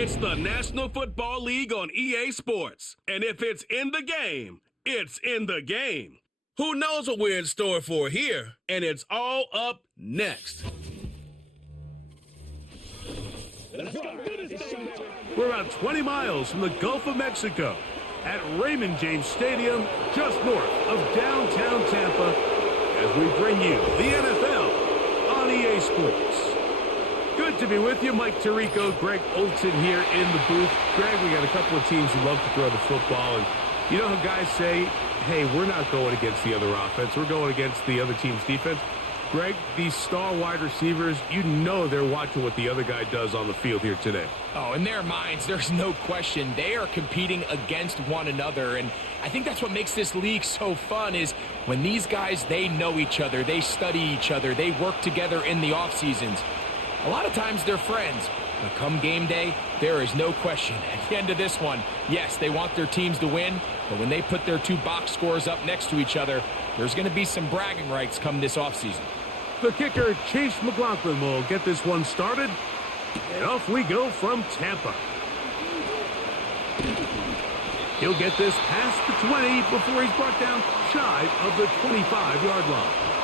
It's the National Football League on EA Sports. And if it's in the game, it's in the game. Who knows what we're in store for here? And it's all up next. We're about 20 miles from the Gulf of Mexico at Raymond James Stadium, just north of downtown Tampa, as we bring you the NFL on EA Sports. Good to be with you. Mike Tirico, Greg Olson here in the booth. Greg, we got a couple of teams who love to throw the football, and you know how guys say, hey, we're not going against the other offense. We're going against the other team's defense. Greg, these star wide receivers, you know they're watching what the other guy does on the field here today. Oh, in their minds, there's no question. They are competing against one another, and I think that's what makes this league so fun is when these guys, they know each other, they study each other, they work together in the off seasons. A lot of times they're friends, but come game day, there is no question. At the end of this one, yes, they want their teams to win, but when they put their two box scores up next to each other, there's going to be some bragging rights come this offseason. The kicker, Chase McLaughlin, will get this one started. And off we go from Tampa. He'll get this past the 20 before he's brought down shy of the 25-yard line.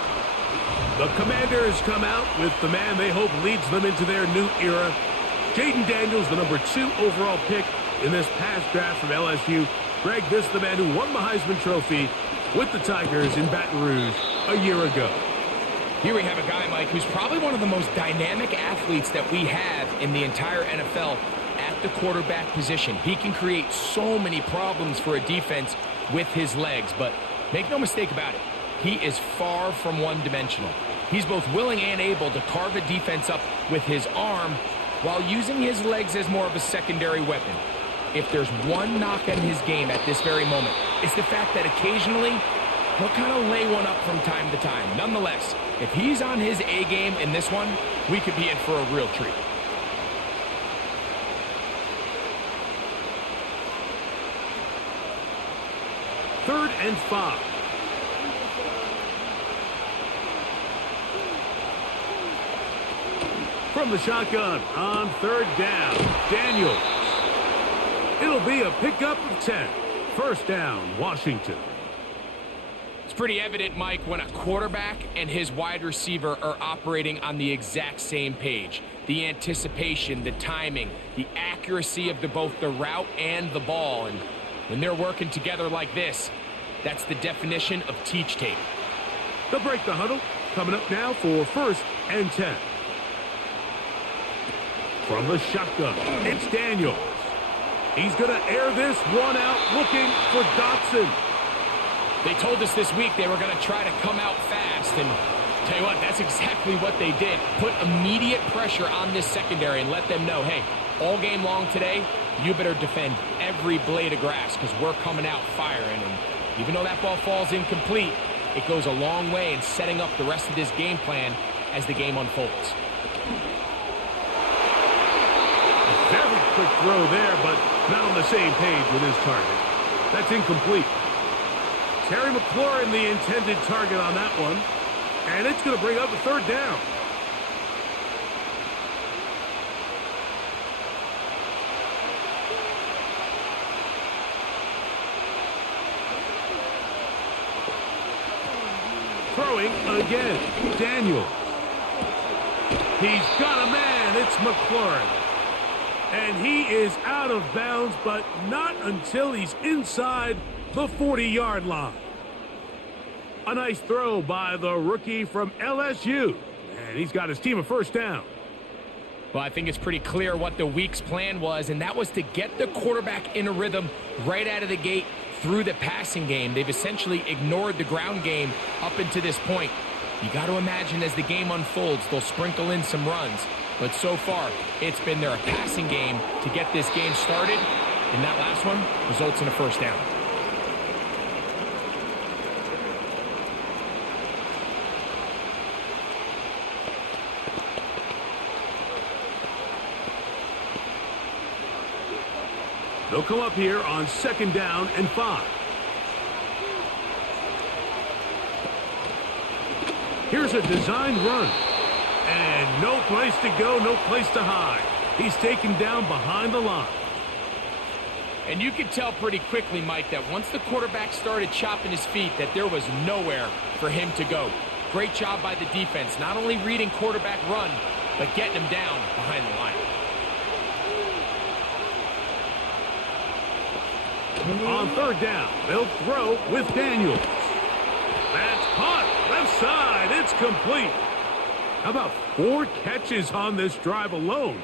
The Commanders come out with the man they hope leads them into their new era. Jaden Daniels, the number 2 overall pick in this past draft from LSU. Greg, this is the man who won the Heisman Trophy with the Tigers in Baton Rouge a year ago. Here we have a guy, Mike, who's probably one of the most dynamic athletes that we have in the entire NFL at the quarterback position. He can create so many problems for a defense with his legs, but make no mistake about it, he is far from one-dimensional. He's both willing and able to carve a defense up with his arm while using his legs as more of a secondary weapon. If there's one knock on his game at this very moment, it's the fact that occasionally he'll kind of lay one up from time to time. Nonetheless, if he's on his A game in this one, we could be in for a real treat. Third and 5. From the shotgun on third down, Daniels. It'll be a pickup of 10. First down, Washington. It's pretty evident, Mike, when a quarterback and his wide receiver are operating on the exact same page. The anticipation, the timing, the accuracy of both the route and the ball. And when they're working together like this, that's the definition of teach tape. They'll break the huddle. Coming up now for first and 10. From the shotgun, it's Daniels. He's going to air this one out looking for Dotson. They told us this week they were going to try to come out fast, and tell you what, that's exactly what they did. Put immediate pressure on this secondary and let them know, hey, all game long today, you better defend every blade of grass because we're coming out firing. And even though that ball falls incomplete, it goes a long way in setting up the rest of this game plan as the game unfolds. Very quick throw there, but not on the same page with his target. That's incomplete. Terry McLaurin, the intended target on that one. And it's going to bring up a third down. Throwing again, Daniels. He's got a man, it's McLaurin. And he is out of bounds, but not until he's inside the 40-yard line. A nice throw by the rookie from LSU. And he's got his team a first down. Well, I think it's pretty clear what the week's plan was, and that was to get the quarterback in a rhythm right out of the gate through the passing game. They've essentially ignored the ground game up until this point. You got to imagine as the game unfolds, they'll sprinkle in some runs. But so far, it's been their passing game to get this game started, and that last one results in a first down. They'll come up here on second down and 5. Here's a designed run. And no place to go, no place to hide. He's taken down behind the line. And you could tell pretty quickly, Mike, that once the quarterback started chopping his feet, that there was nowhere for him to go. Great job by the defense, not only reading quarterback run, but getting him down behind the line. On third down, they'll throw with Daniels. That's caught. Left side. It's complete. How about 4 catches on this drive alone?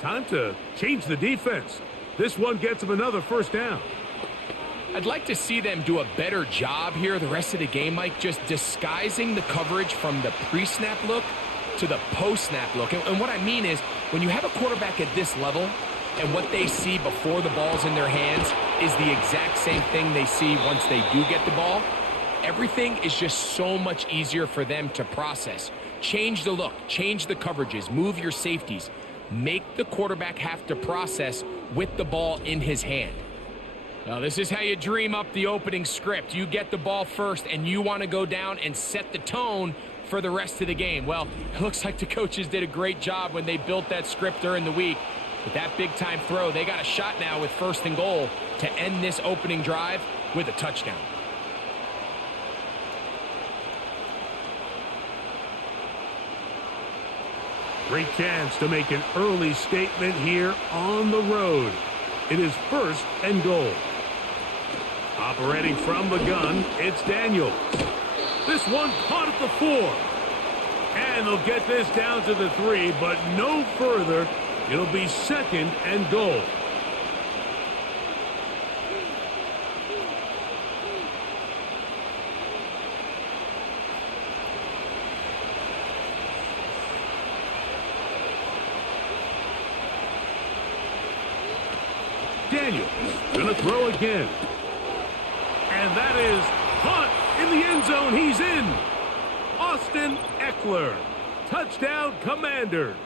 Time to change the defense. This one gets them another first down. I'd like to see them do a better job here the rest of the game, Mike, just disguising the coverage from the pre-snap look to the post-snap look. And what I mean is, when you have a quarterback at this level and what they see before the ball's in their hands is the exact same thing they see once they do get the ball, everything is just so much easier for them to process. Change the look, change the coverages, move your safeties. Make the quarterback have to process with the ball in his hand. Now, this is how you dream up the opening script. You get the ball first, and you want to go down and set the tone for the rest of the game. Well, it looks like the coaches did a great job when they built that script during the week. With that big-time throw, they got a shot now with 1st and goal to end this opening drive with a touchdown. Great chance to make an early statement here on the road. It is 1st and goal. Operating from the gun, it's Daniels. This one caught at the 4. And they'll get this down to the 3, but no further. It'll be 2nd and goal. Daniels gonna throw again. And that is caught in the end zone. He's in. Austin Eckler. Touchdown, Commanders.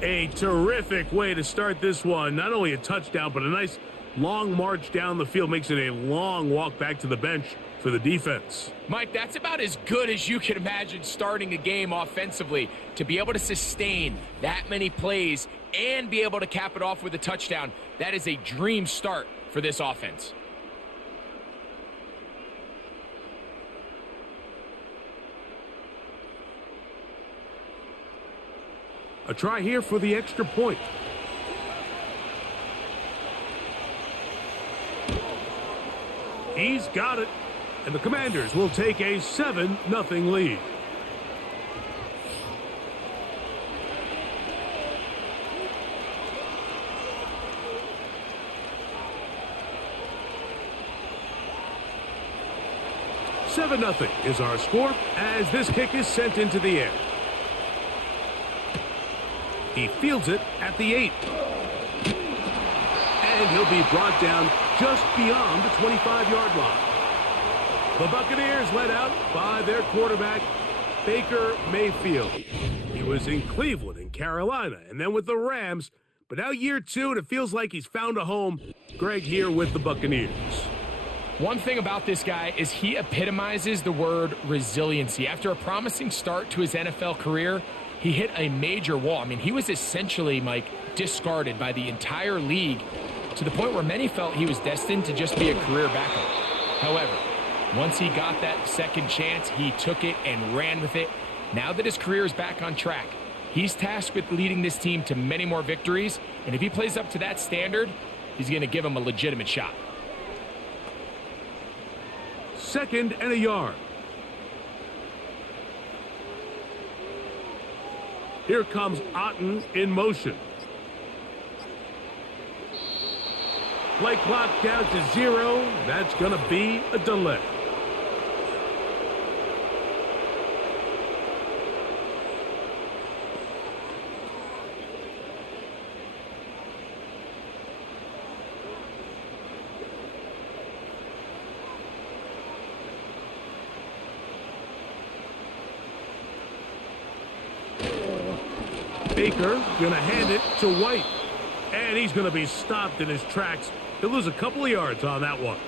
A terrific way to start this one. Not only a touchdown, but a nice long march down the field. Makes it a long walk back to the bench for the defense. Mike, that's about as good as you can imagine starting a game offensively. To be able to sustain that many plays and be able to cap it off with a touchdown, that is a dream start for this offense. A try here for the extra point. He's got it. And the Commanders will take a 7-0 lead. "7-0 is our score as this kick is sent into the air. He fields it at the 8. And he'll be brought down just beyond the 25-yard line. The Buccaneers led out by their quarterback, Baker Mayfield. He was in Cleveland and Carolina, and then with the Rams. But now year 2, and it feels like he's found a home. Greg here with the Buccaneers. One thing about this guy is he epitomizes the word resiliency. After a promising start to his NFL career, he hit a major wall. I mean, he was essentially, Mike, discarded by the entire league to the point where many felt he was destined to just be a career backup. However, once he got that second chance, he took it and ran with it. Now that his career is back on track, he's tasked with leading this team to many more victories. And if he plays up to that standard, he's going to give him a legitimate shot. 2nd and a yard. Here comes Otten in motion. Play clock down to 0. That's going to be a delay. Baker going to hand it to White. And he's going to be stopped in his tracks. He'll lose a couple of yards on that one.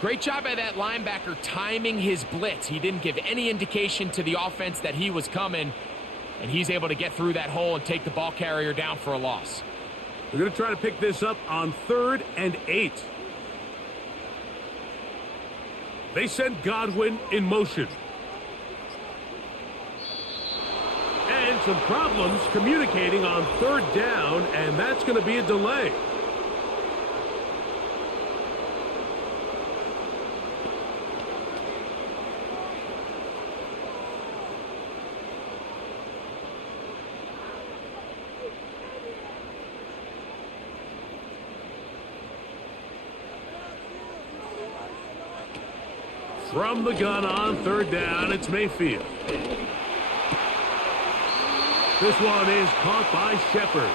Great job by that linebacker timing his blitz. He didn't give any indication to the offense that he was coming. and he's able to get through that hole and take the ball carrier down for a loss. They're going to try to pick this up on 3rd and 8. They send Godwin in motion. And some problems communicating on 3rd down, and that's going to be a delay. From the gun on 3rd down, it's Mayfield. This one is caught by Shepard.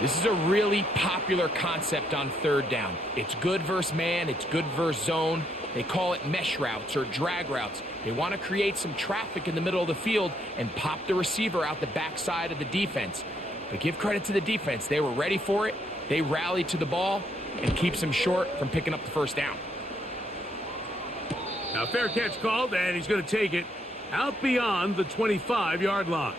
This is a really popular concept on 3rd down. It's good versus man, it's good versus zone. They call it mesh routes or drag routes. They want to create some traffic in the middle of the field and pop the receiver out the backside of the defense. But give credit to the defense. They were ready for it. They rallied to the ball and keeps them short from picking up the 1st down. Now, fair catch called, and he's going to take it out beyond the 25-yard line.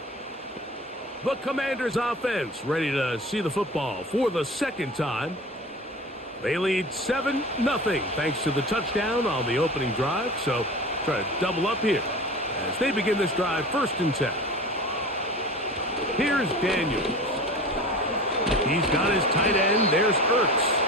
The Commanders' offense ready to see the football for the 2nd time. They lead 7-0 thanks to the touchdown on the opening drive. So try to double up here as they begin this drive 1st and 10. Here's Daniels. He's got his tight end. There's Ertz.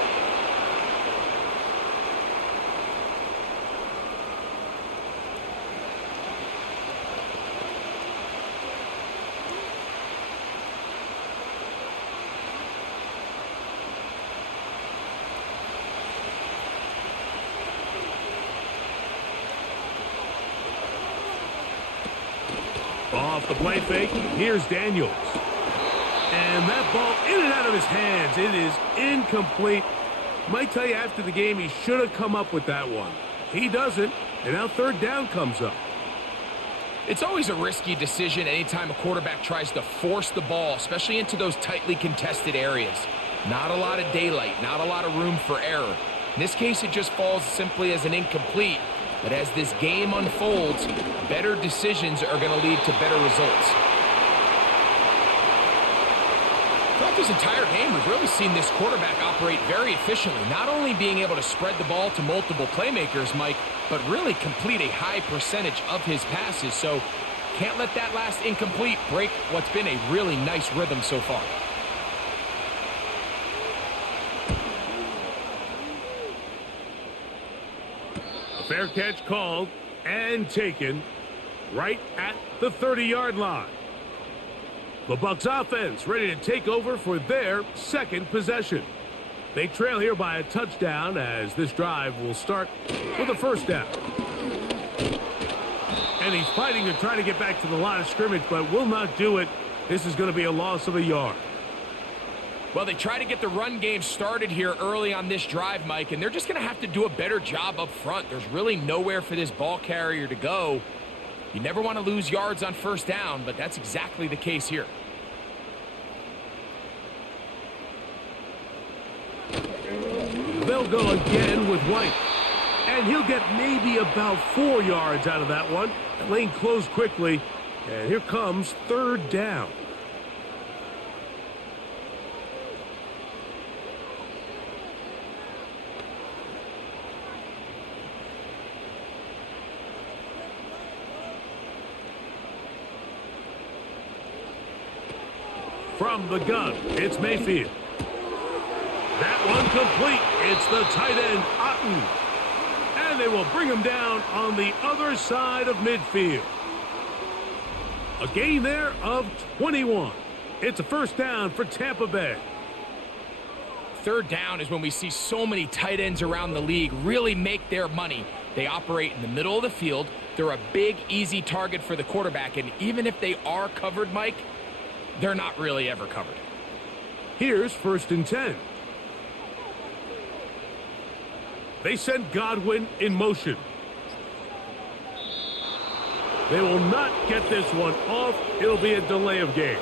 Off the play fake, here's Daniels. And that ball in and out of his hands. It is incomplete. Might tell you after the game he should have come up with that one. He doesn't, and now 3rd down comes up. It's always a risky decision anytime a quarterback tries to force the ball, especially into those tightly contested areas. Not a lot of daylight, not a lot of room for error. In this case, it just falls simply as an incomplete. But as this game unfolds, better decisions are going to lead to better results. Throughout this entire game, we've really seen this quarterback operate very efficiently, not only being able to spread the ball to multiple playmakers, Mike, but really complete a high percentage of his passes. So can't let that last incomplete break what's been a really nice rhythm so far. Fair catch called and taken right at the 30-yard line. The Bucs offense ready to take over for their 2nd possession. They trail here by a touchdown as this drive will start with a 1st down. And he's fighting to try to get back to the line of scrimmage, but will not do it. This is going to be a loss of a yard. Well, they try to get the run game started here early on this drive, Mike, and they're just going to have to do a better job up front. There's really nowhere for this ball carrier to go. You never want to lose yards on 1st down, but that's exactly the case here. They'll go again with White. And he'll get maybe about 4 yards out of that one. The lane closed quickly, and here comes 3rd down. From the gun, it's Mayfield. That one complete. It's the tight end, Otten. And they will bring him down on the other side of midfield. A gain there of 21. It's a 1st down for Tampa Bay. 3rd down is when we see so many tight ends around the league really make their money. They operate in the middle of the field. They're a big, easy target for the quarterback. And even if they are covered, Mike, they're not really ever covered. Here's 1st and 10. They send Godwin in motion. They will not get this one off. It'll be a delay of game.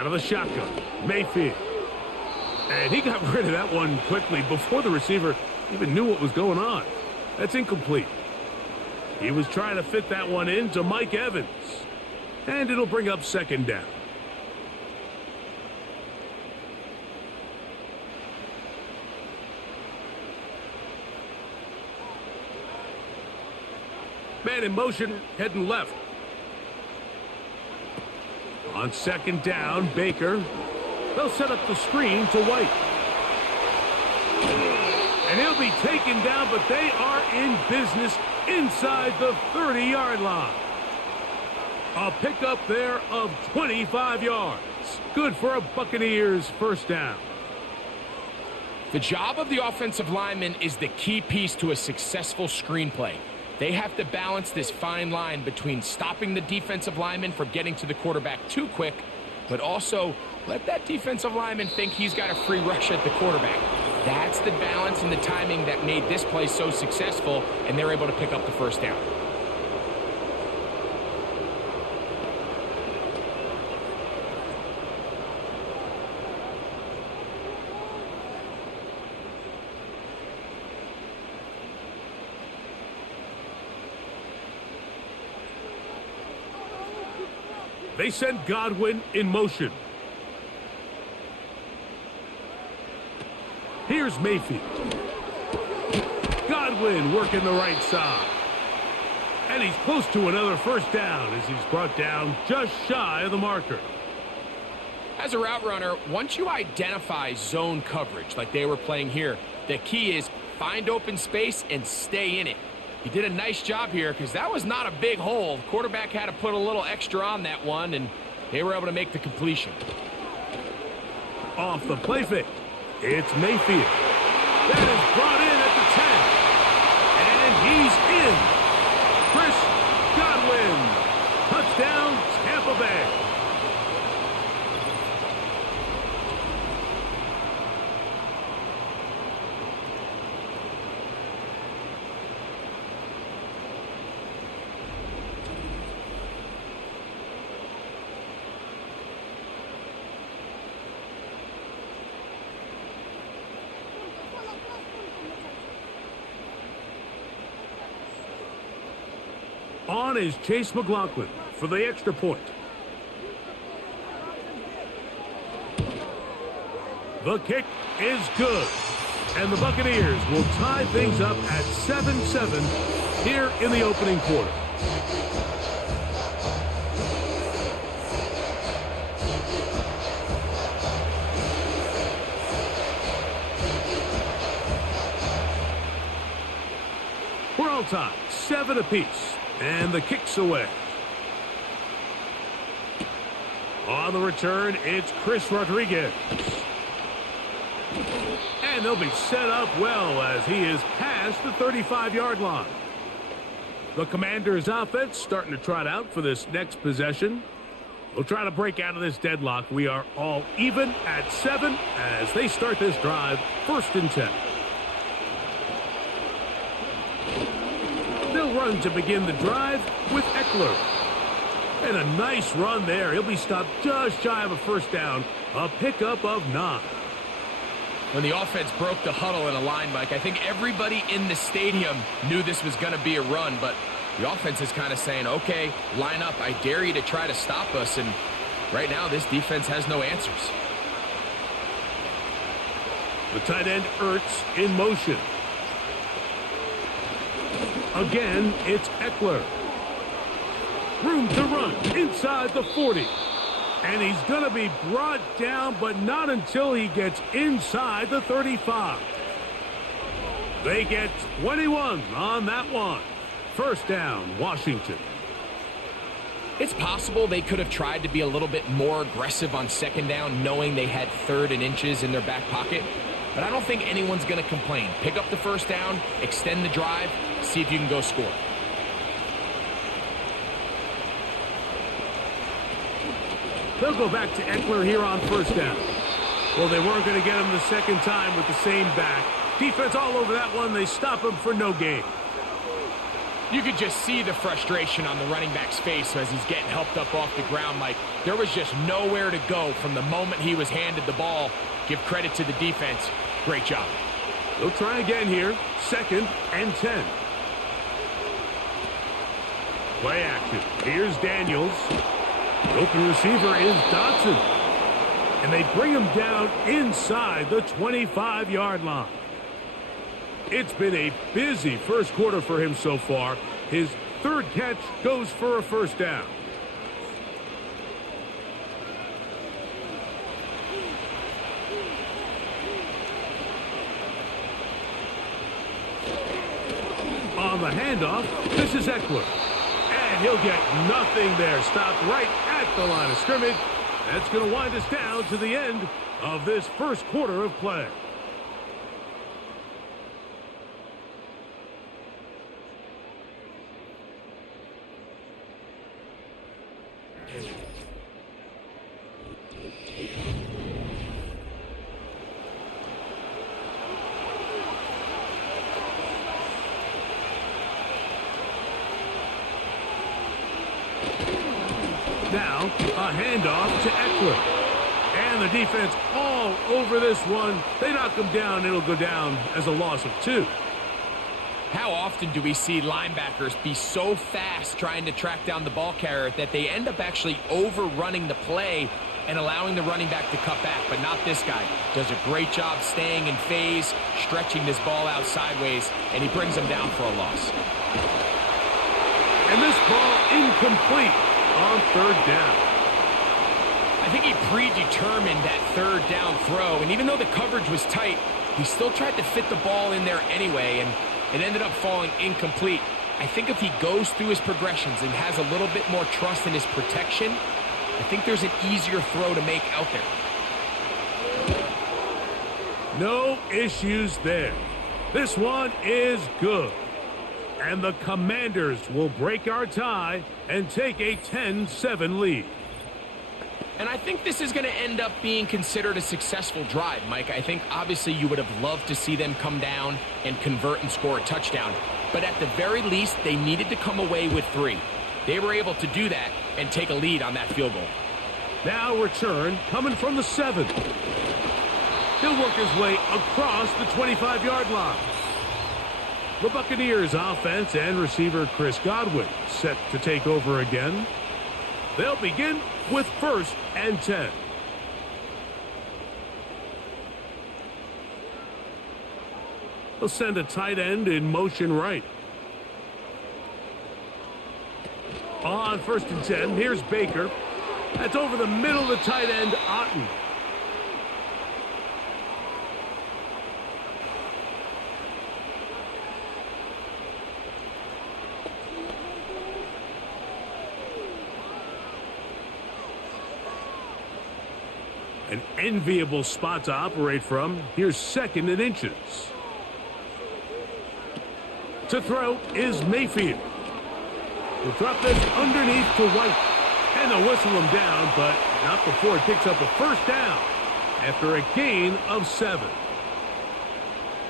Out of the shotgun, Mayfield. And he got rid of that one quickly before the receiver even knew what was going on. That's incomplete. He was trying to fit that one into Mike Evans. And it'll bring up second down. Man in motion, heading left. On second down, Baker. They'll set up the screen to White. And he'll be taken down, but they are in business inside the 30-yard line. A pickup there of 25 yards. Good for a Buccaneers first down. The job of the offensive lineman is the key piece to a successful screenplay. They have to balance this fine line between stopping the defensive lineman from getting to the quarterback too quick, but also let that defensive lineman think he's got a free rush at the quarterback. That's the balance and the timing that made this play so successful, and they're able to pick up the first down. They send Godwin in motion. Here's Mayfield. Godwin working the right side. And he's close to another first down as he's brought down just shy of the marker. As a route runner, once you identify zone coverage like they were playing here, the key is find open space and stay in it. He did a nice job here because that was not a big hole. The quarterback had to put a little extra on that one, and they were able to make the completion. Off the play fake, it's Mayfield. That is brought in at the 10. And he's in. Chris Godwin. Touchdown, Tampa Bay. On is Chase McLaughlin for the extra point. The kick is good. And the Buccaneers will tie things up at 7-7 here in the opening quarter. We're all tied, 7 apiece. And the kick's away. On the return, it's Chris Rodriguez. And they'll be set up well as he is past the 35-yard line. The Commanders' offense starting to trot out for this next possession. We'll try to break out of this deadlock. We are all even at 7 as they start this drive, 1st and 10. They'll run to begin the drive with Eckler. And a nice run there. He'll be stopped just shy of a first down. A pickup of 9. When the offense broke the huddle in a line, Mike, I think everybody in the stadium knew this was going to be a run, but the offense is kind of saying, okay, line up. I dare you to try to stop us. And right now, this defense has no answers. The tight end Ertz in motion. Again, it's Eckler. Room to run inside the 40. And he's going to be brought down, but not until he gets inside the 35. They get 21 on that one. First down, Washington. It's possible they could have tried to be a little bit more aggressive on second down, knowing they had 3rd and inches in their back pocket. But I don't think anyone's going to complain. Pick up the first down, extend the drive, see if you can go score. They'll go back to Eckler here on first down. Well, they weren't going to get him the second time with the same back. Defense all over that one. They stop him for no gain. You could just see the frustration on the running back's face as he's getting helped up off the ground, Mike. There was just nowhere to go from the moment he was handed the ball. Give credit to the defense. Great job. They'll try again here. 2nd and 10. Play action. Here's Daniels. The open receiver is Dotson. And they bring him down inside the 25-yard line. It's been a busy first quarter for him so far. His 3rd catch goes for a first down. On the handoff, this is Eckler. And he'll get nothing there. Stopped right at the line of scrimmage. That's going to wind us down to the end of this first quarter of play. Now, a handoff to Eckler. And the defense all over this one. They knock him down. It'll go down as a loss of 2. How often do we see linebackers be so fast trying to track down the ball carrier that they end up actually overrunning the play and allowing the running back to cut back? But not this guy. Does a great job staying in phase, stretching this ball out sideways, and he brings him down for a loss. And this ball incomplete on 3rd down. I think he predetermined that 3rd down throw, and even though the coverage was tight, he still tried to fit the ball in there anyway, and it ended up falling incomplete. I think if he goes through his progressions and has a little bit more trust in his protection, I think there's an easier throw to make out there. No issues there. This one is good. And the Commanders will break our tie and take a 10-7 lead. And I think this is going to end up being considered a successful drive, Mike. I think obviously you would have loved to see them come down and convert and score a touchdown. But at the very least, they needed to come away with 3. They were able to do that and take a lead on that field goal. Now return coming from the 7. He'll work his way across the 25-yard line. The Buccaneers offense and receiver Chris Godwin set to take over again. They'll begin with 1st and 10. They'll send a tight end in motion right. On 1st and 10, here's Baker. That's over the middle of the tight end, Otten. An enviable spot to operate from. Here's 2nd and inches. To throw is Mayfield. We'll drop this underneath to White. And they'll whistle him down, but not before it picks up a first down after a gain of 7.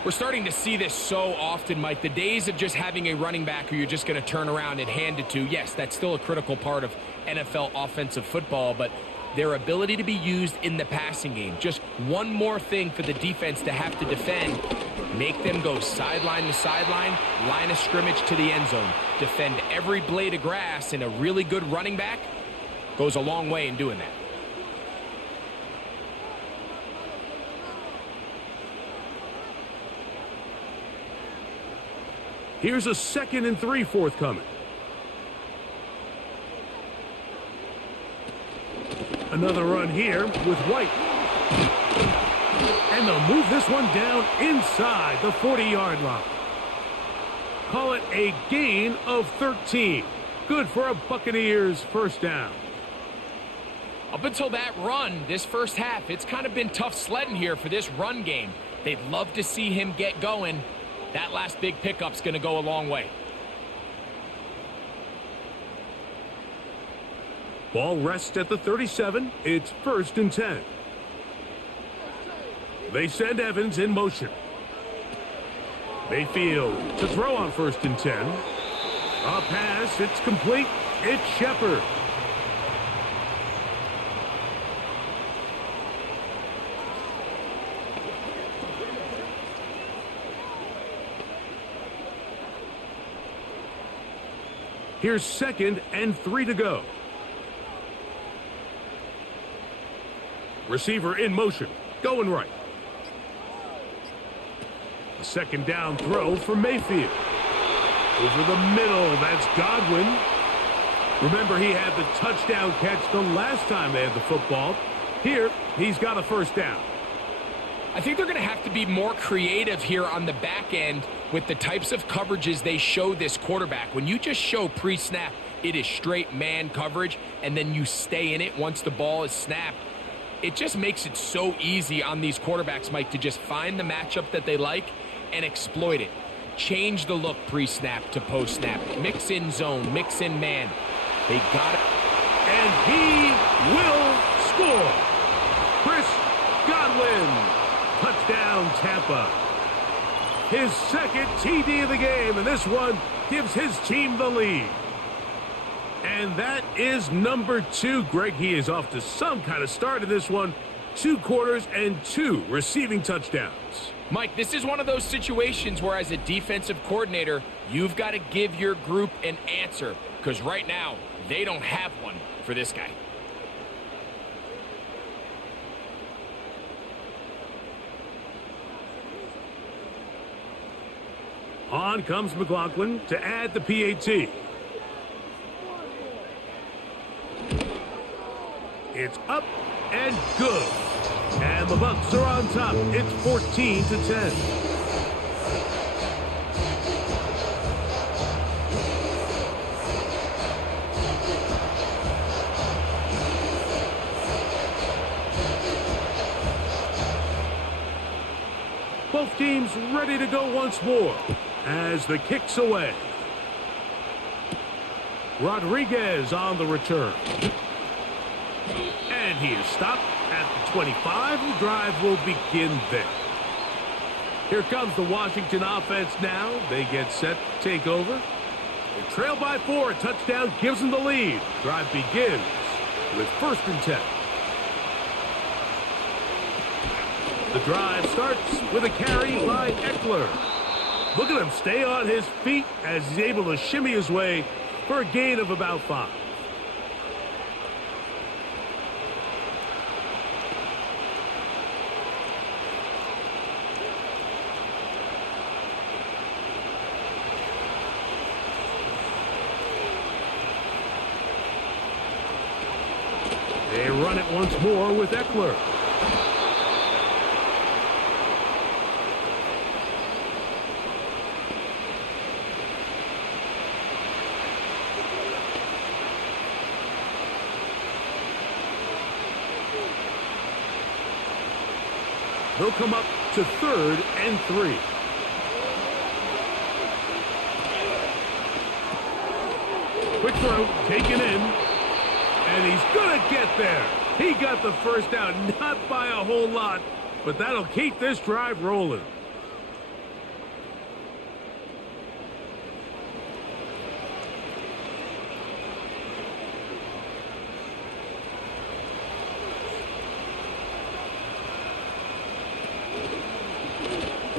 We're starting to see this so often, Mike. The days of just having a running back who you're just going to turn around and hand it to, yes, that's still a critical part of NFL offensive football, but their ability to be used in the passing game. Just one more thing for the defense to have to defend. Make them go sideline to sideline, line of scrimmage to the end zone. Defend every blade of grass, and a really good running back goes a long way in doing that. Here's a 2nd and 3 forthcoming. Another run here with White. And they'll move this one down inside the 40-yard line. Call it a gain of 13. Good for a Buccaneers first down. Up until that run, this first half, it's kind of been tough sledding here for this run game. They'd love to see him get going. That last big pickup's going to go a long way. Ball rests at the 37. It's 1st and 10. They send Evans in motion. Mayfield to throw on 1st and 10. A pass, it's complete. It's Shepard. Here's 2nd and 3 to go. Receiver in motion, going right. A 2nd down throw for Mayfield. Over the middle, that's Godwin. Remember, he had the touchdown catch the last time they had the football. Here, he's got a 1st down. I think they're going to have to be more creative here on the back end with the types of coverages they show this quarterback. When you just show pre-snap, it is straight man coverage, and then you stay in it once the ball is snapped. It just makes it so easy on these quarterbacks, Mike, to just find the matchup that they like and exploit it. Change the look pre-snap to post-snap. Mix in zone, mix in man. They got it. And he will score. Chris Godwin. Touchdown, Tampa. His 2nd TD of the game, and this one gives his team the lead. And that is number 2. Greg, he is off to some kind of start in this one. 2 quarters and 2 receiving touchdowns. Mike, this is one of those situations where as a defensive coordinator, you've got to give your group an answer, because right now, they don't have one for this guy. On comes McLaughlin to add the PAT. It's up and good. And the Bucs are on top. It's 14-10. Both teams ready to go once more as the kick's away. Rodriguez on the return. And he is stopped at the 25. The drive will begin there. Here comes the Washington offense now. They get set to take over. They trail by 4. A touchdown gives them the lead. Drive begins with 1st and 10. The drive starts with a carry by Eckler. Look at him stay on his feet as he's able to shimmy his way for a gain of about 5. They run it once more with Eckler. They'll come up to 3rd and 3. Quick throw, taken in, and he's going to get there. He got the 1st down, not by a whole lot, but that'll keep this drive rolling.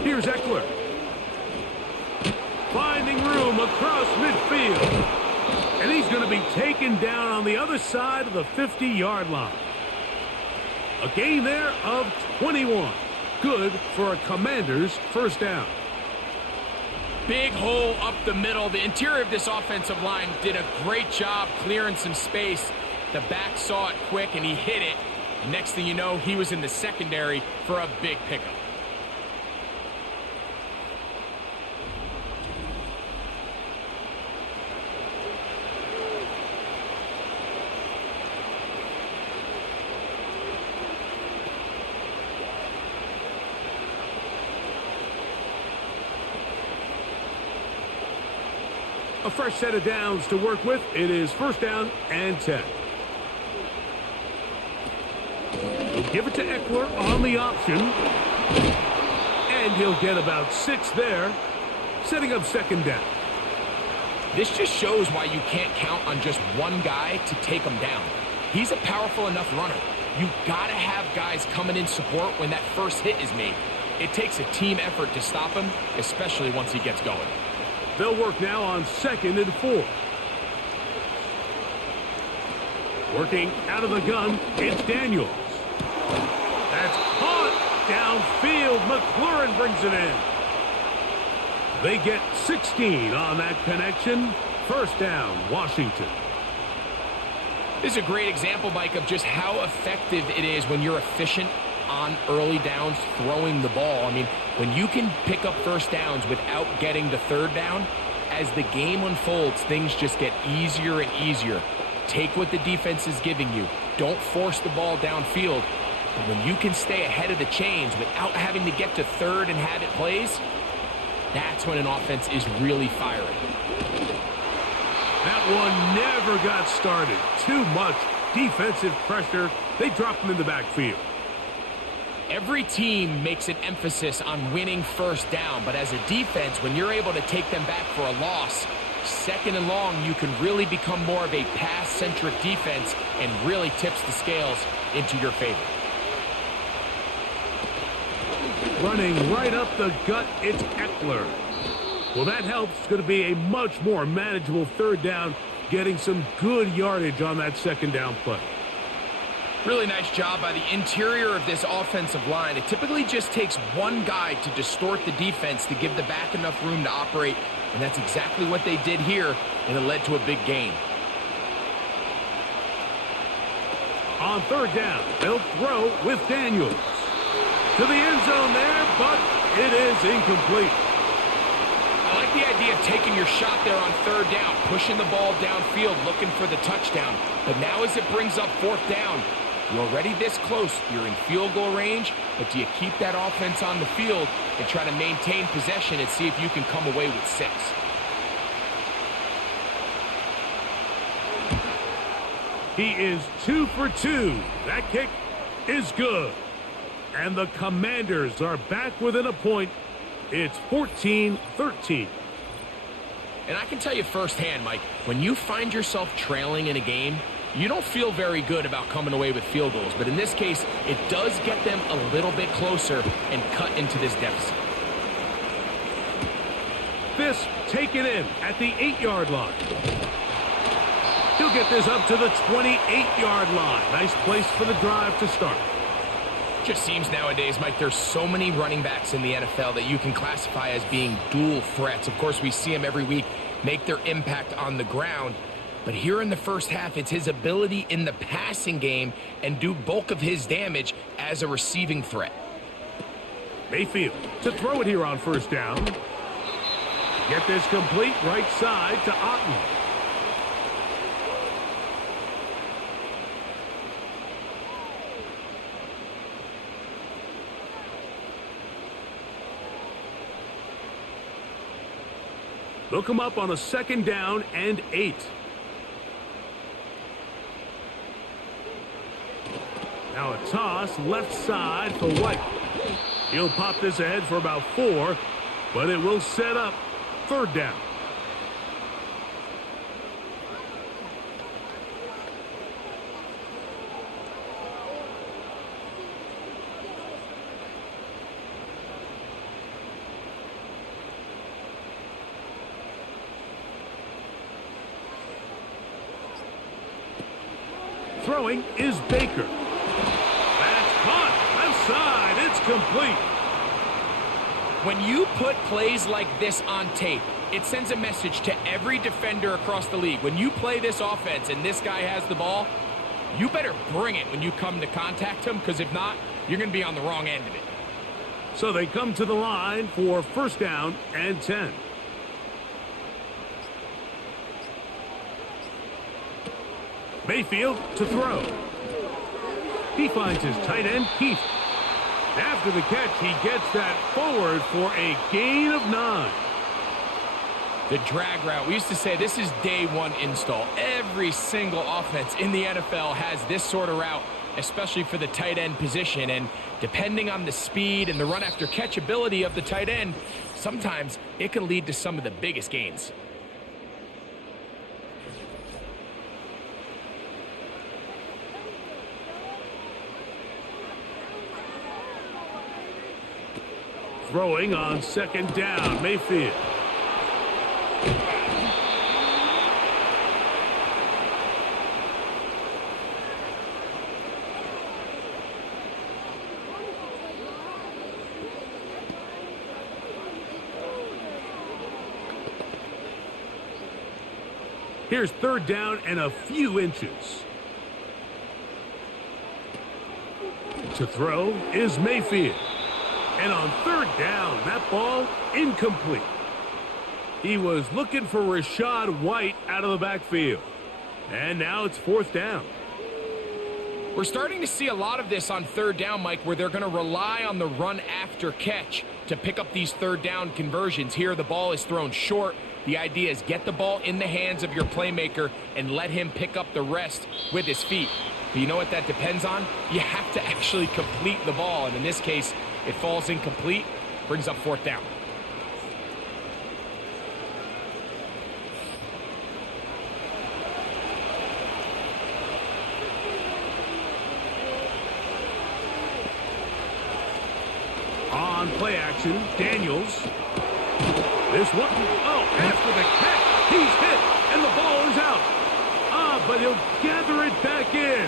Here's Eckler. Finding room across midfield. And he's going to be taken down on the other side of the 50-yard line. A gain there of 21. Good for a Commander's 1st down. Big hole up the middle. The interior of this offensive line did a great job clearing some space. The back saw it quick, and he hit it. Next thing you know, he was in the secondary for a big pickup. A fresh set of downs to work with. It is 1st down and 10. He'll give it to Eckler on the option. And he'll get about 6 there, setting up 2nd down. This just shows why you can't count on just one guy to take him down. He's a powerful enough runner. You've got to have guys coming in support when that first hit is made. It takes a team effort to stop him, especially once he gets going. They'll work now on 2nd and 4. Working out of the gun, it's Daniels. That's caught downfield. McLaurin brings it in. They get 16 on that connection. First down, Washington. This is a great example, Mike, of just how effective it is when you're efficient on early downs throwing the ball. I mean, when you can pick up first downs without getting the third down, as the game unfolds, things just get easier and easier. Take what the defense is giving you. Don't force the ball downfield. But when you can stay ahead of the chains without having to get to third and have it plays, that's when an offense is really firing. That one never got started. Too much defensive pressure. They dropped him in the backfield. Every team makes an emphasis on winning first down, but as a defense, when you're able to take them back for a loss, 2nd and long, you can really become more of a pass-centric defense and really tips the scales into your favor. Running right up the gut, it's Eckler. Well, that helps. It's going to be a much more manageable third down, getting some good yardage on that 2nd down play. Really nice job by the interior of this offensive line. It typically just takes one guy to distort the defense to give the back enough room to operate, and that's exactly what they did here, and it led to a big gain. On 3rd down, they'll throw with Daniels. To the end zone there, but it is incomplete. I like the idea of taking your shot there on 3rd down, pushing the ball downfield, looking for the touchdown. But now as it brings up 4th down, you're already this close. You're in field goal range, but do you keep that offense on the field and try to maintain possession and see if you can come away with 6? He is 2 for 2. That kick is good. And the Commanders are back within a point. It's 14-13. And I can tell you firsthand, Mike, when you find yourself trailing in a game, you don't feel very good about coming away with field goals. But in this case, it does get them a little bit closer and cut into this deficit. This taken in at the 8-yard line. He'll get this up to the 28-yard line. Nice place for the drive to start. Just seems nowadays, Mike, there's so many running backs in the NFL that you can classify as being dual threats. Of course, we see them every week make their impact on the ground. But here in the first half, it's his ability in the passing game and do bulk of his damage as a receiving threat. Mayfield to throw it here on 1st down. Get this complete right side to Otten. They'll come up on a 2nd down and 8. Now a toss left side for White. He'll pop this ahead for about 4, but it will set up 3rd down. Throwing is Baker. That's caught. Left side. It's complete. When you put plays like this on tape, it sends a message to every defender across the league. When you play this offense and this guy has the ball, you better bring it when you come to contact him, because if not, you're going to be on the wrong end of it. So they come to the line for 1st down and 10. Mayfield to throw. He finds his tight end, Keith. After the catch, he gets that forward for a gain of 9. The drag route. We used to say this is day one install. Every single offense in the NFL has this sort of route, especially for the tight end position. And depending on the speed and the run after catch ability of the tight end, sometimes it can lead to some of the biggest gains. Throwing on second down, Mayfield. Here's third down and a few inches. To throw is Mayfield. And on third down, that ball incomplete. He was looking for Rachaad White out of the backfield. And now it's fourth down. We're starting to see a lot of this on third down, Mike, where they're going to rely on the run after catch to pick up these third down conversions. Here, the ball is thrown short. The idea is get the ball in the hands of your playmaker and let him pick up the rest with his feet. But you know what that depends on? You have to actually complete the ball. And in this case, it falls incomplete, brings up fourth down. On play action, Daniels. This one, after the catch, he's hit, and the ball is out. But he'll gather it back in.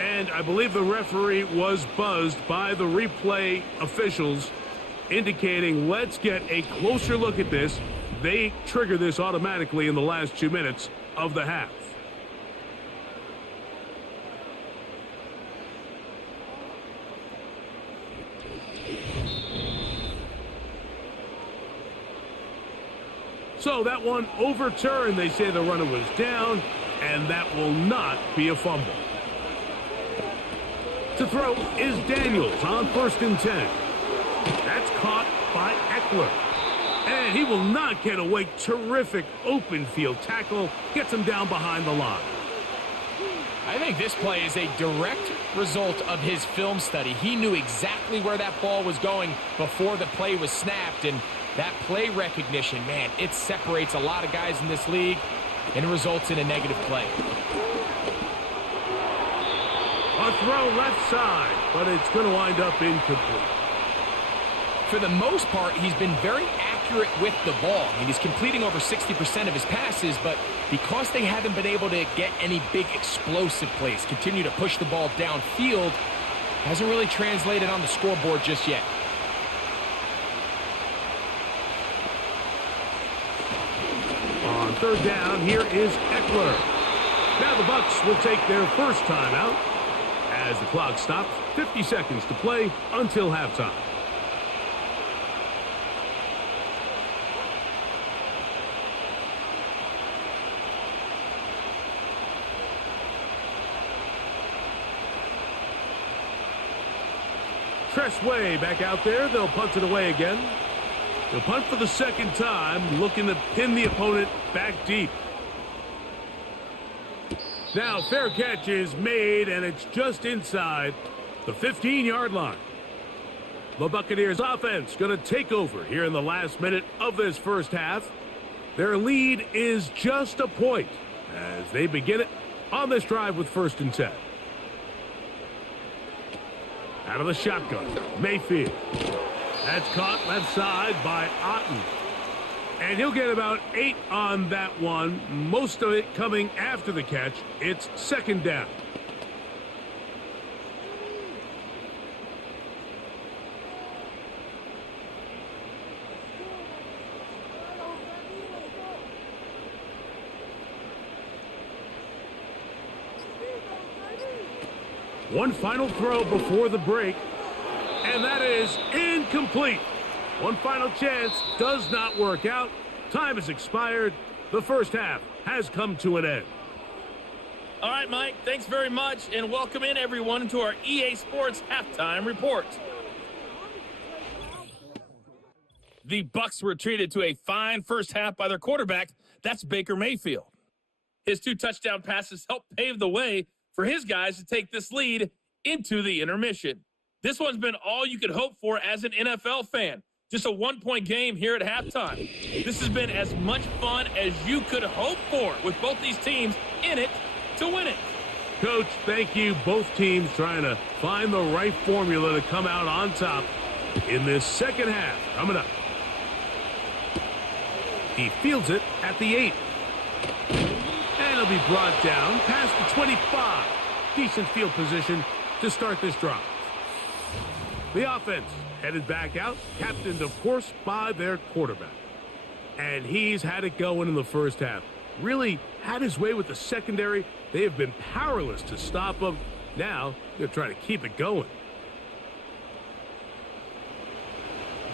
And I believe the referee was buzzed by the replay officials, indicating let's get a closer look at this. They trigger this automatically in the last 2 minutes of the half. So that one overturned. They say the runner was down, and that will not be a fumble. To throw is Daniels on 1st and 10. That's caught by Eckler. And he will not get away. Terrific open field tackle. Gets him down behind the line. I think this play is a direct result of his film study. He knew exactly where that ball was going before the play was snapped. And that play recognition, man, it separates a lot of guys in this league and it results in a negative play. A throw left side, but it's going to wind up incomplete. For the most part, he's been very accurate with the ball. I mean, he's completing over 60% of his passes, but because they haven't been able to get any big explosive plays, continue to push the ball downfield, hasn't really translated on the scoreboard just yet. On third down, here is Eckler. Now the Bucs will take their first timeout as the clock stops. 50 seconds to play until halftime. Way back out there. They'll punt it away again. They'll punt for the second time, looking to pin the opponent back deep. Now fair catch is made, and it's just inside the 15-yard line. The Buccaneers offense going to take over here in the last minute of this first half. Their lead is just a point as they begin it on this drive with 1st and 10. Out of the shotgun, Mayfield. That's caught left side by Otten. And he'll get about 8 on that one, most of it coming after the catch. It's 2nd down. One final throw before the break, and that is incomplete. One final chance does not work out. Time has expired. The first half has come to an end. All right, Mike, thanks very much, and welcome in everyone to our EA Sports Halftime Report. The Bucs were treated to a fine first half by their quarterback. That's Baker Mayfield. His 2 touchdown passes helped pave the way for his guys to take this lead into the intermission. This one's been all you could hope for as an NFL fan. Just a one-point game here at halftime. This has been as much fun as you could hope for with both these teams in it to win it. Coach, thank you. Both teams trying to find the right formula to come out on top in this second half. Coming up. He fields it at the 8. And it'll be brought down past the 25. Decent field position to start this drive. The offense headed back out, captained, of course, by their quarterback. And he's had it going in the first half. Really had his way with the secondary. They have been powerless to stop him. Now they're trying to keep it going.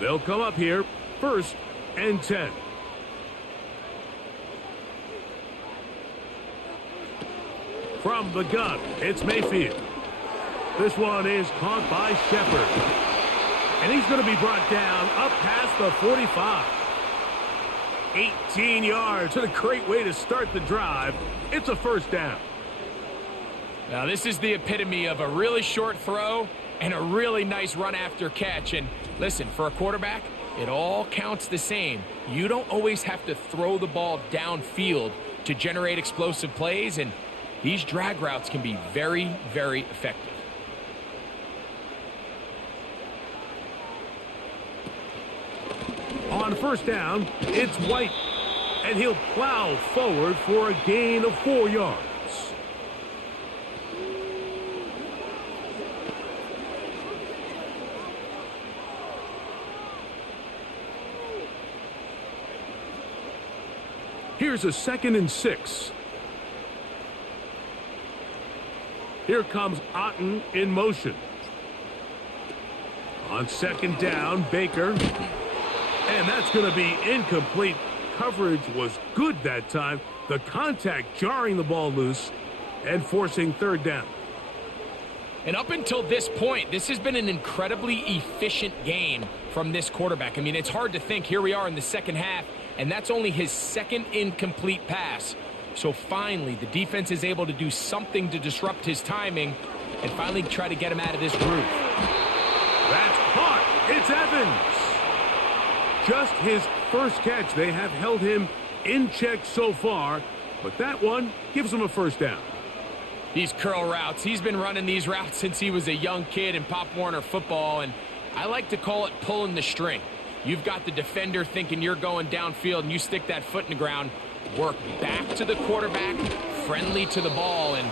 They'll come up here, 1st and 10. From the gun, it's Mayfield. This one is caught by Shepard. And he's going to be brought down up past the 45. 18 yards. What a great way to start the drive. It's a first down. Now, this is the epitome of a really short throw and a really nice run after catch. And listen, for a quarterback, it all counts the same. You don't always have to throw the ball downfield to generate explosive plays, and these drag routes can be very, very effective. On first down, it's White, and he'll plow forward for a gain of 4 yards. Here's a 2nd and 6. Here comes Otten in motion. On 2nd down, Baker. And that's going to be incomplete. Coverage was good that time. The contact jarring the ball loose and forcing 3rd down. And up until this point, this has been an incredibly efficient game from this quarterback. I mean, it's hard to think. Here we are in the second half, and that's only his 2nd incomplete pass. So finally, the defense is able to do something to disrupt his timing and finally try to get him out of this groove. That's caught. It's Evans. Just his first catch. They have held him in check so far, but that one gives him a first down. These curl routes, he's been running these routes since he was a young kid in Pop Warner football, and I like to call it pulling the string. You've got the defender thinking you're going downfield, and you stick that foot in the ground, work back to the quarterback, friendly to the ball, and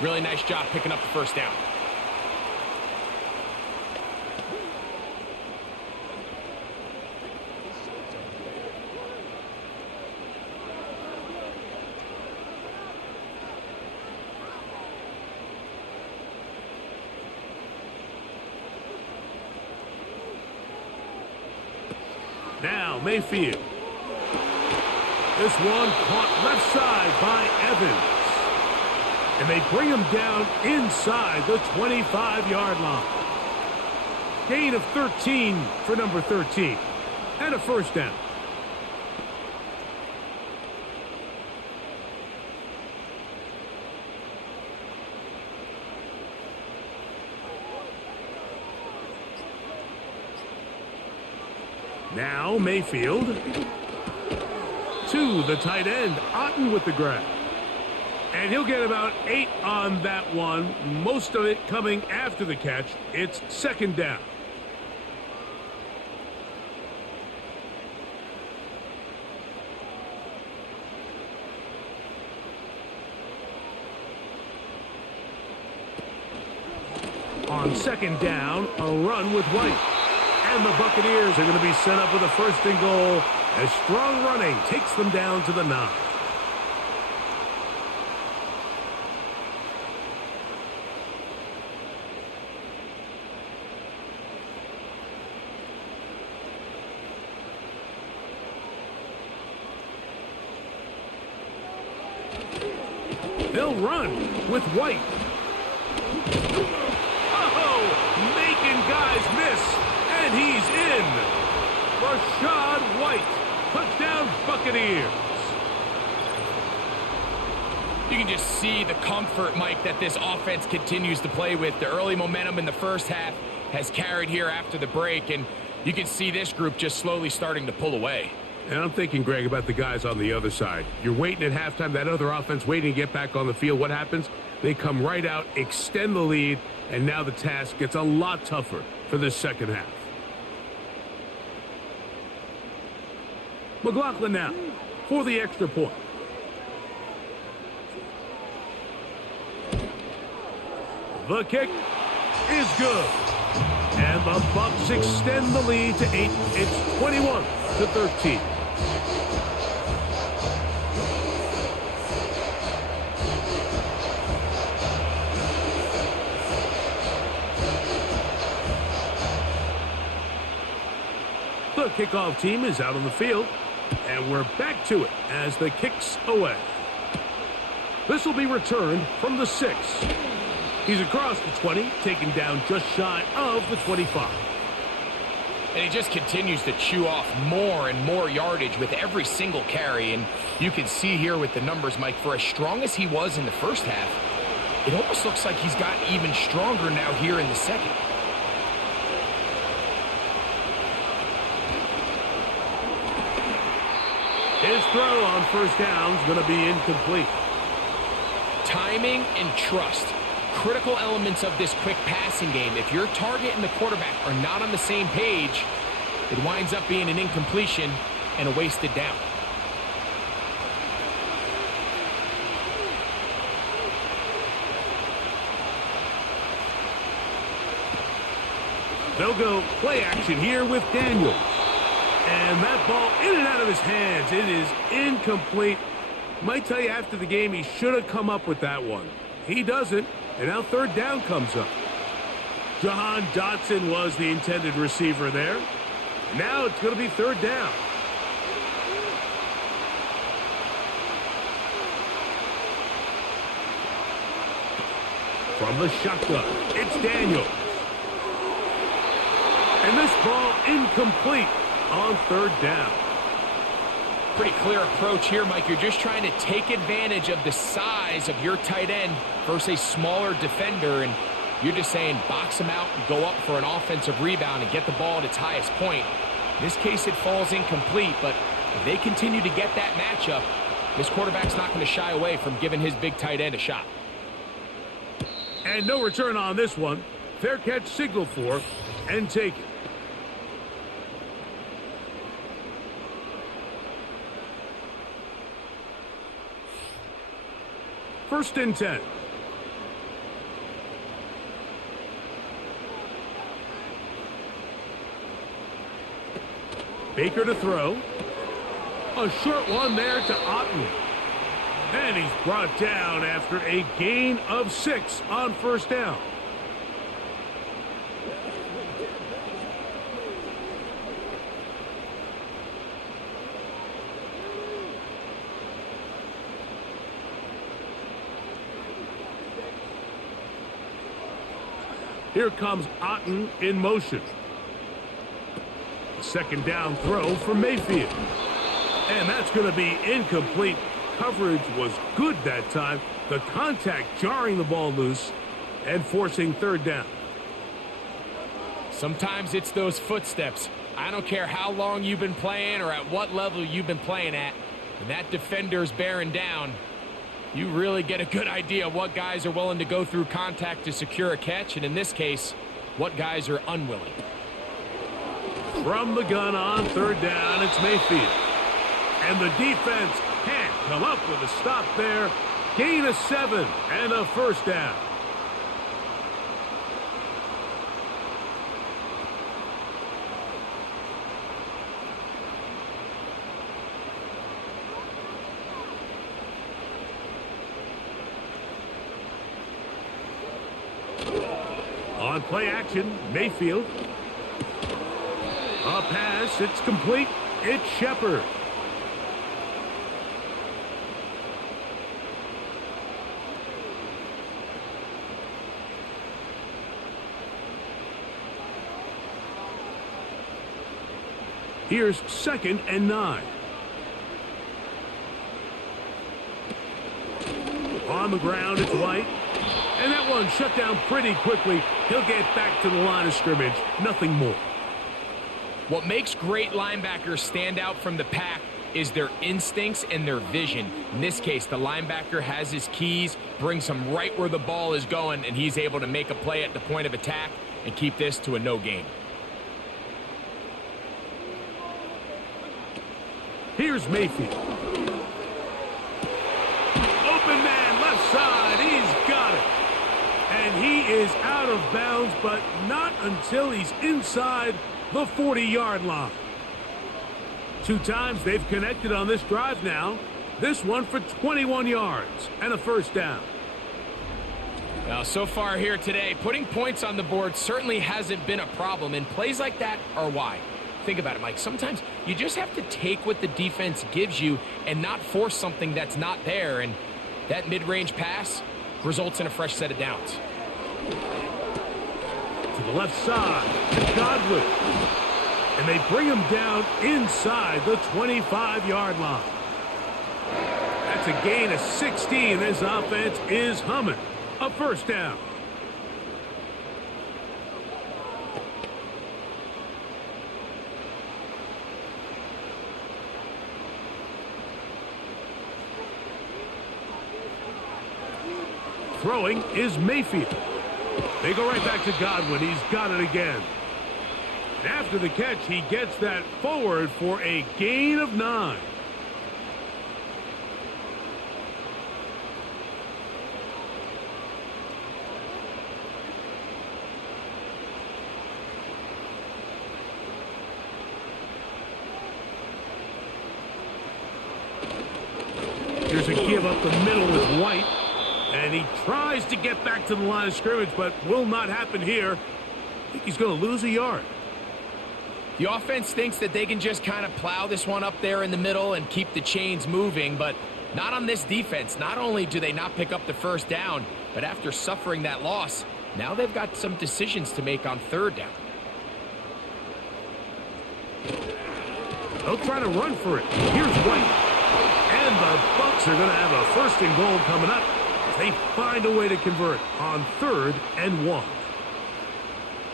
really nice job picking up the first down. Now Mayfield. This one caught left side by Evans. And they bring him down inside the 25-yard line. Gain of 13 for number 13. And a first down. Now Mayfield to the tight end, Otten with the grab. And he'll get about 8 on that one, most of it coming after the catch. It's 2nd down. On 2nd down, a run with White. And the Buccaneers are going to be set up with a 1st and goal as strong running takes them down to the 9. They'll run with White. Oh, making guys miss. And he's in. Rashad White. Touchdown, Buccaneers. You can just see the comfort, Mike, that this offense continues to play with. The early momentum in the first half has carried here after the break. And You can see this group just slowly starting to pull away. And I'm thinking, Greg, about the guys on the other side. You're waiting at halftime, that other offense waiting to get back on the field. What happens? They come right out, extend the lead, and now the task gets a lot tougher for the second half. McLaughlin now for the extra point. The kick is good. And the Bucs extend the lead to 8. It's 21-13. The kickoff team is out on the field, and we're back to it as the kick's away. This will be returned from the 6. He's across the 20, taken down just shy of the 25. And he just continues to chew off more and more yardage with every single carry. And you can see here with the numbers, Mike, for as strong as he was in the first half, it almost looks like he's gotten even stronger now here in the second. His throw on first down is going to be incomplete. Timing and trust. Critical elements of this quick passing game. If your target and the quarterback are not on the same page, it winds up being an incompletion and a wasted down. They'll go play action here with Daniels. And that ball in and out of his hands. It is incomplete. Might tell you after the game he should have come up with that one. He doesn't, and now third down comes up. Jahan Dotson was the intended receiver there. Now it's going to be third down. From the shotgun, it's Daniels. And this ball incomplete on third down. Pretty clear approach here, Mike. You're just trying to take advantage of the size of your tight end versus a smaller defender, and you're just saying box him out and go up for an offensive rebound and get the ball at its highest point. In this case, it falls incomplete, but if they continue to get that matchup, this quarterback's not going to shy away from giving his big tight end a shot. And no return on this one. Fair catch signaled for and taken. First and 10. Baker to throw. A short one there to Otten. And he's brought down after a gain of 6 on first down. Here comes Otten in motion. Second down throw for Mayfield. And that's going to be incomplete. Coverage was good that time. The contact jarring the ball loose and forcing third down. Sometimes it's those footsteps. I don't care how long you've been playing or at what level you've been playing at. When that defender's bearing down, you really get a good idea of what guys are willing to go through contact to secure a catch, and in this case, what guys are unwilling. From the gun on third down, it's Mayfield. And the defense can't come up with a stop there. Gain of 7 and a first down. On play action, Mayfield. A pass, it's complete. It's Shepard. Here's second and 9. On the ground, it's White. And that one shut down pretty quickly. He'll get back to the line of scrimmage. Nothing more. What makes great linebackers stand out from the pack is their instincts and their vision. In this case, the linebacker has his keys, brings him right where the ball is going, and he's able to make a play at the point of attack and keep this to a no gain. Here's Mayfield. Open man, left side. He's got it. And he is out of bounds, but not until he's inside the 40-yard line. 2 times they've connected on this drive now. This one for 21 yards and a first down. Now, so far here today, putting points on the board certainly hasn't been a problem, and plays like that are why. Think about it, Mike. Sometimes you just have to take what the defense gives you and not force something that's not there, and that mid-range pass results in a fresh set of downs. To the left side, to Godwin. And they bring him down inside the 25-yard line. That's a gain of 16. This offense is humming. A first down. Throwing is Mayfield. They go right back to Godwin. He's got it again. And after the catch, he gets that forward for a gain of 9. Here's a give up the middle with White. And he tries to get back to the line of scrimmage, but will not happen here. I think he's going to lose a yard. The offense thinks that they can just kind of plow this one up there in the middle and keep the chains moving, but not on this defense. Not only do they not pick up the first down, but after suffering that loss, now they've got some decisions to make on third down. They'll try to run for it. Here's White. And the Bucs are going to have a first and goal coming up. They find a way to convert on 3rd and 1.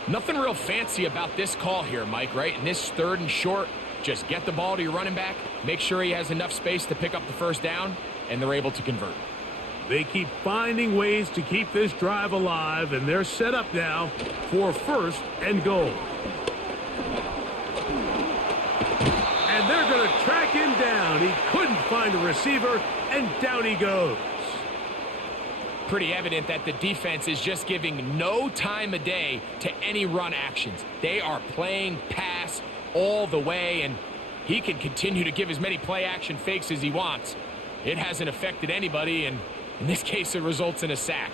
Nothing real fancy about this call here, Mike, right? In this 3rd and short, just get the ball to your running back, make sure he has enough space to pick up the first down, and they're able to convert. They keep finding ways to keep this drive alive, and they're set up now for 1st and goal. And they're going to track him down. He couldn't find a receiver, and down he goes. Pretty evident that the defense is just giving no time of day to any run actions. They are playing pass all the way, and he can continue to give as many play action fakes as he wants. It hasn't affected anybody, and in this case, it results in a sack.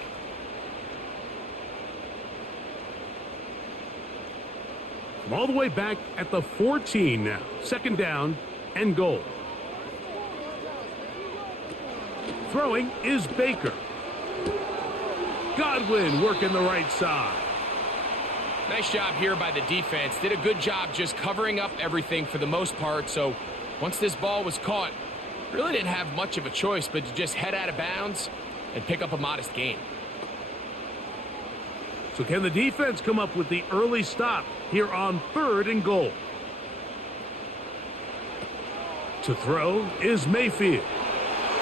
From all the way back at the 14 now. 2nd down and goal. Throwing is Baker. Godwin working the right side. Nice job here by the defense. Did a good job just covering up everything for the most part. So once this ball was caught, really didn't have much of a choice but to just head out of bounds and pick up a modest gain. So can the defense come up with the early stop here on 3rd and goal? To throw is Mayfield.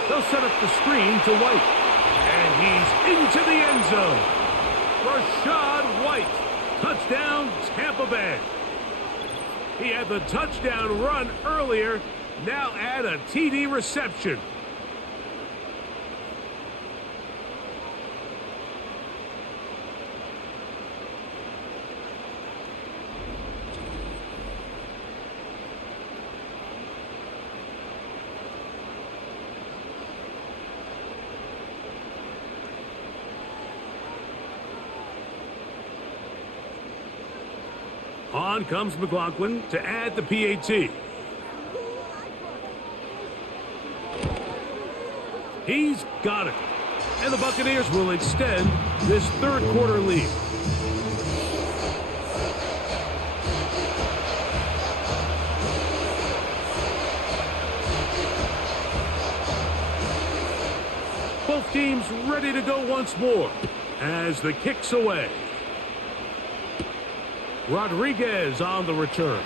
They'll set up the screen to White. And he's into the end zone. Rashad White. Touchdown, Tampa Bay. He had the touchdown run earlier. Now add a TD reception. On comes McLaughlin to add the PAT. He's got it. And the Buccaneers will extend this 3rd quarter lead. Both teams ready to go once more as the kick's away. Rodriguez on the return.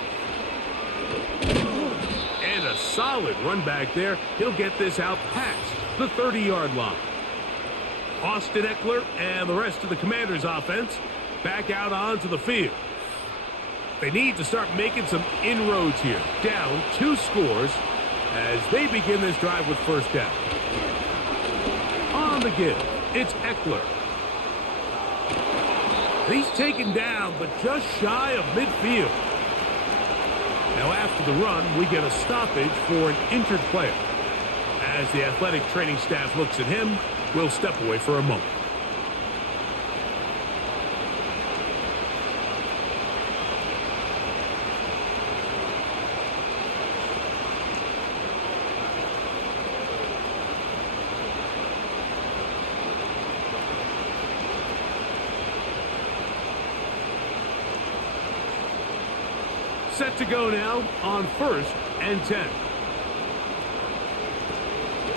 And a solid run back there. He'll get this out past the 30-yard line. Austin Eckler and the rest of the Commanders' offense back out onto the field. They need to start making some inroads here. Down 2 scores as they begin this drive with first down. On the give, it's Eckler. He's taken down, but just shy of midfield. Now after the run, we get a stoppage for an injured player. As the athletic training staff looks at him, we'll step away for a moment. Set to go now on 1st and 10.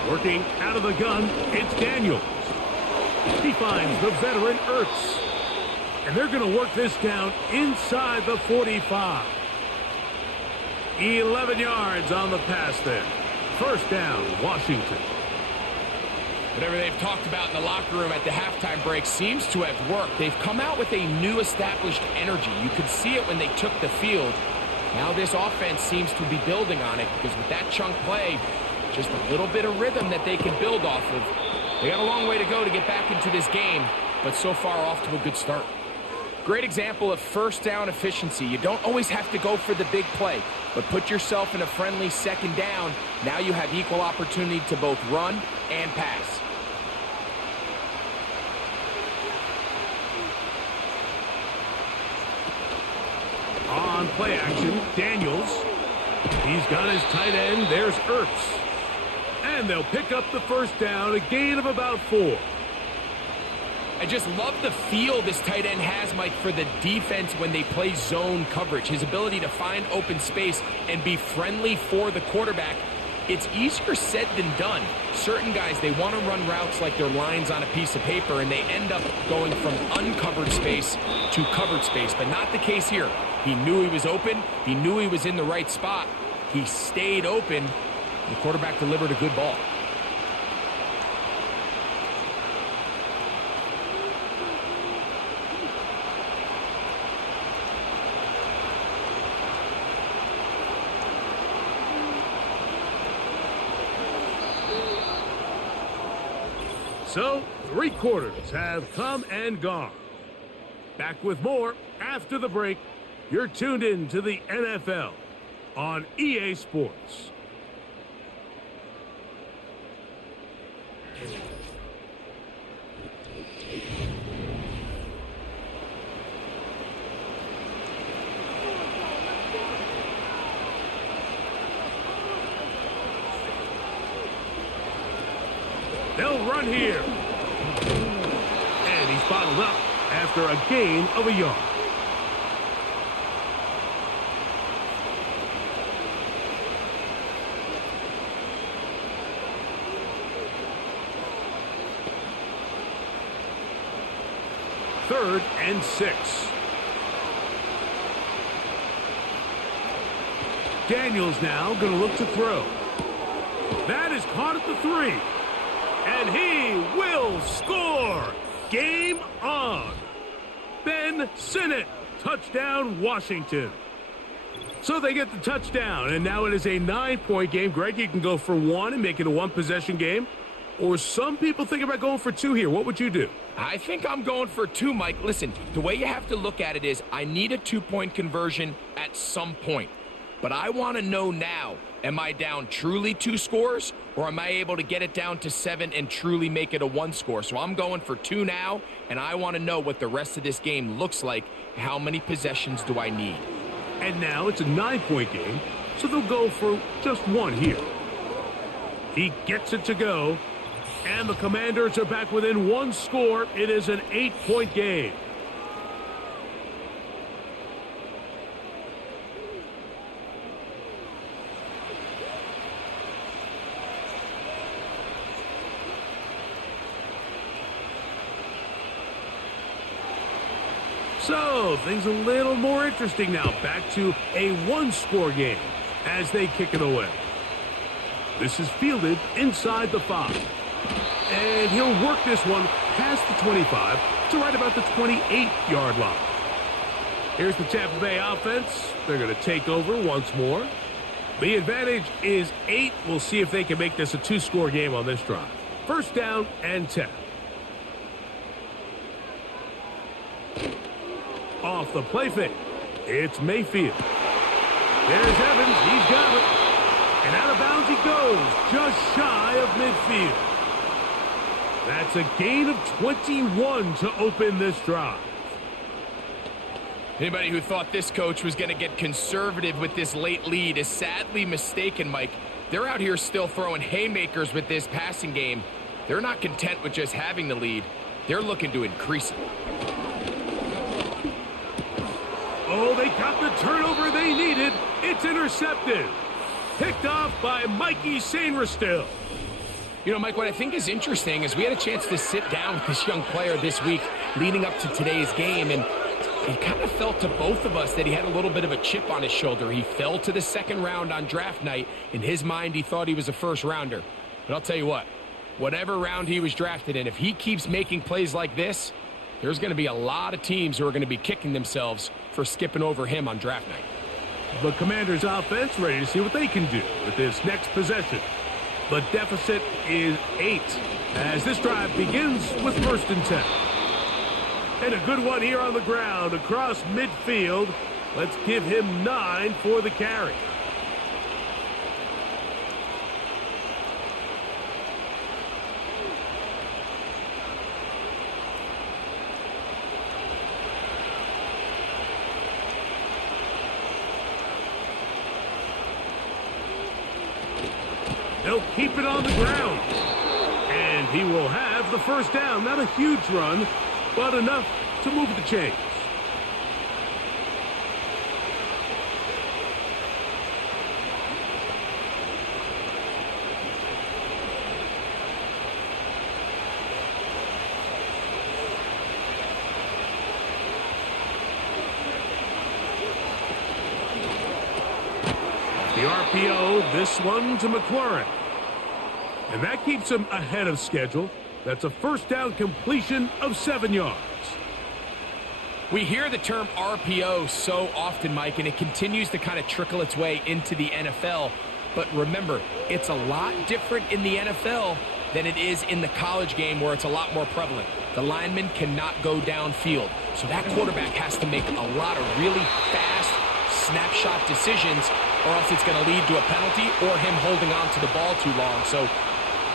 Working out of the gun, it's Daniels. He finds the veteran Ertz. And they're going to work this down inside the 45. 11 yards on the pass there. First down, Washington. Whatever they've talked about in the locker room at the halftime break seems to have worked. They've come out with a new established energy. You could see it when they took the field. Now this offense seems to be building on it because with that chunk play, just a little bit of rhythm that they can build off of. They got a long way to go to get back into this game, but so far off to a good start. Great example of first down efficiency. You don't always have to go for the big play, but put yourself in a friendly second down. Now you have equal opportunity to both run and pass. On play action, Daniels. He's got his tight end. There's Ertz. And they'll pick up the first down, a gain of about 4. I just love the feel this tight end has, Mike, for the defense when they play zone coverage. His ability to find open space and be friendly for the quarterback. It's easier said than done. Certain guys, they want to run routes like they're lines on a piece of paper, and they end up going from uncovered space to covered space, but not the case here. He knew he was open. He knew he was in the right spot. He stayed open. The quarterback delivered a good ball. So, 3 quarters have come and gone. Back with more after the break. You're tuned in to the NFL on EA Sports. They'll run here. And he's bottled up after a gain of a yard. Third and 6. Daniels now going to look to throw. That is caught at the 3. And he will score. Game on. Ben Sinnott. Touchdown, Washington. So they get the touchdown, and now it is a 9-point game. Greg, you can go for 1 and make it a 1-possession game. Or some people think about going for 2 here. What would you do? I think I'm going for 2, Mike. Listen, the way you have to look at it is I need a 2-point conversion at some point. But I want to know now, am I down truly 2 scores, or am I able to get it down to 7 and truly make it a 1 score? So I'm going for 2 now, and I want to know what the rest of this game looks like. How many possessions do I need? And now it's a 9-point game, so they'll go for just 1 here. He gets it to go. And the Commanders are back within 1 score. It is an 8-point game. So, things a little more interesting now. Back to a 1-score game as they kick it away. This is fielded inside the 5. And he'll work this one past the 25 to right about the 28-yard line. Here's the Tampa Bay offense. They're going to take over once more. The advantage is 8. We'll see if they can make this a 2-score game on this drive. First down and 10. Off the play fake, it's Mayfield. There's Evans. He's got it. And out of bounds he goes, just shy of midfield. That's a gain of 21 to open this drive. Anybody who thought this coach was going to get conservative with this late lead is sadly mistaken, Mike. They're out here still throwing haymakers with this passing game. They're not content with just having the lead. They're looking to increase it. Oh, they got the turnover they needed. It's intercepted. Picked off by Mikey Sainristil. You know, Mike, what I think is interesting is we had a chance to sit down with this young player this week leading up to today's game, and it kind of felt to both of us that he had a little bit of a chip on his shoulder. He fell to the second round on draft night. In his mind, he thought he was a first-rounder. But I'll tell you what, whatever round he was drafted in, if he keeps making plays like this, there's going to be a lot of teams who are going to be kicking themselves for skipping over him on draft night. The Commanders' offense ready to see what they can do with this next possession. The deficit is 8 as this drive begins with 1st and 10. And a good one here on the ground across midfield. Let's give him 9 for the carry. They'll keep it on the ground. And he will have the first down. Not a huge run, but enough to move the chains. The RPO, this one to McLaurin. And that keeps him ahead of schedule. That's a first down completion of 7 yards. We hear the term RPO so often, Mike, and it continues to kind of trickle its way into the NFL. But remember, it's a lot different in the NFL than it is in the college game where it's a lot more prevalent. The lineman cannot go downfield. So that quarterback has to make a lot of really fast snapshot decisions, or else it's going to lead to a penalty or him holding on to the ball too long. So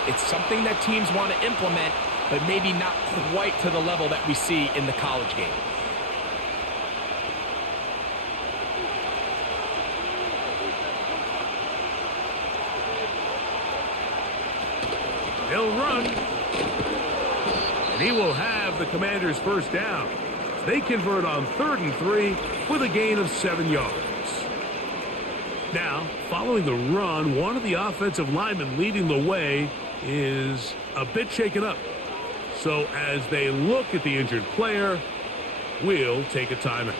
it's something that teams want to implement, but maybe not quite to the level that we see in the college game. He'll run. And he will have the Commanders' first down. They convert on 3rd and 3 with a gain of 7 yards. Now, following the run, one of the offensive linemen leading the way is a bit shaken up. So as they look at the injured player, we'll take a timeout.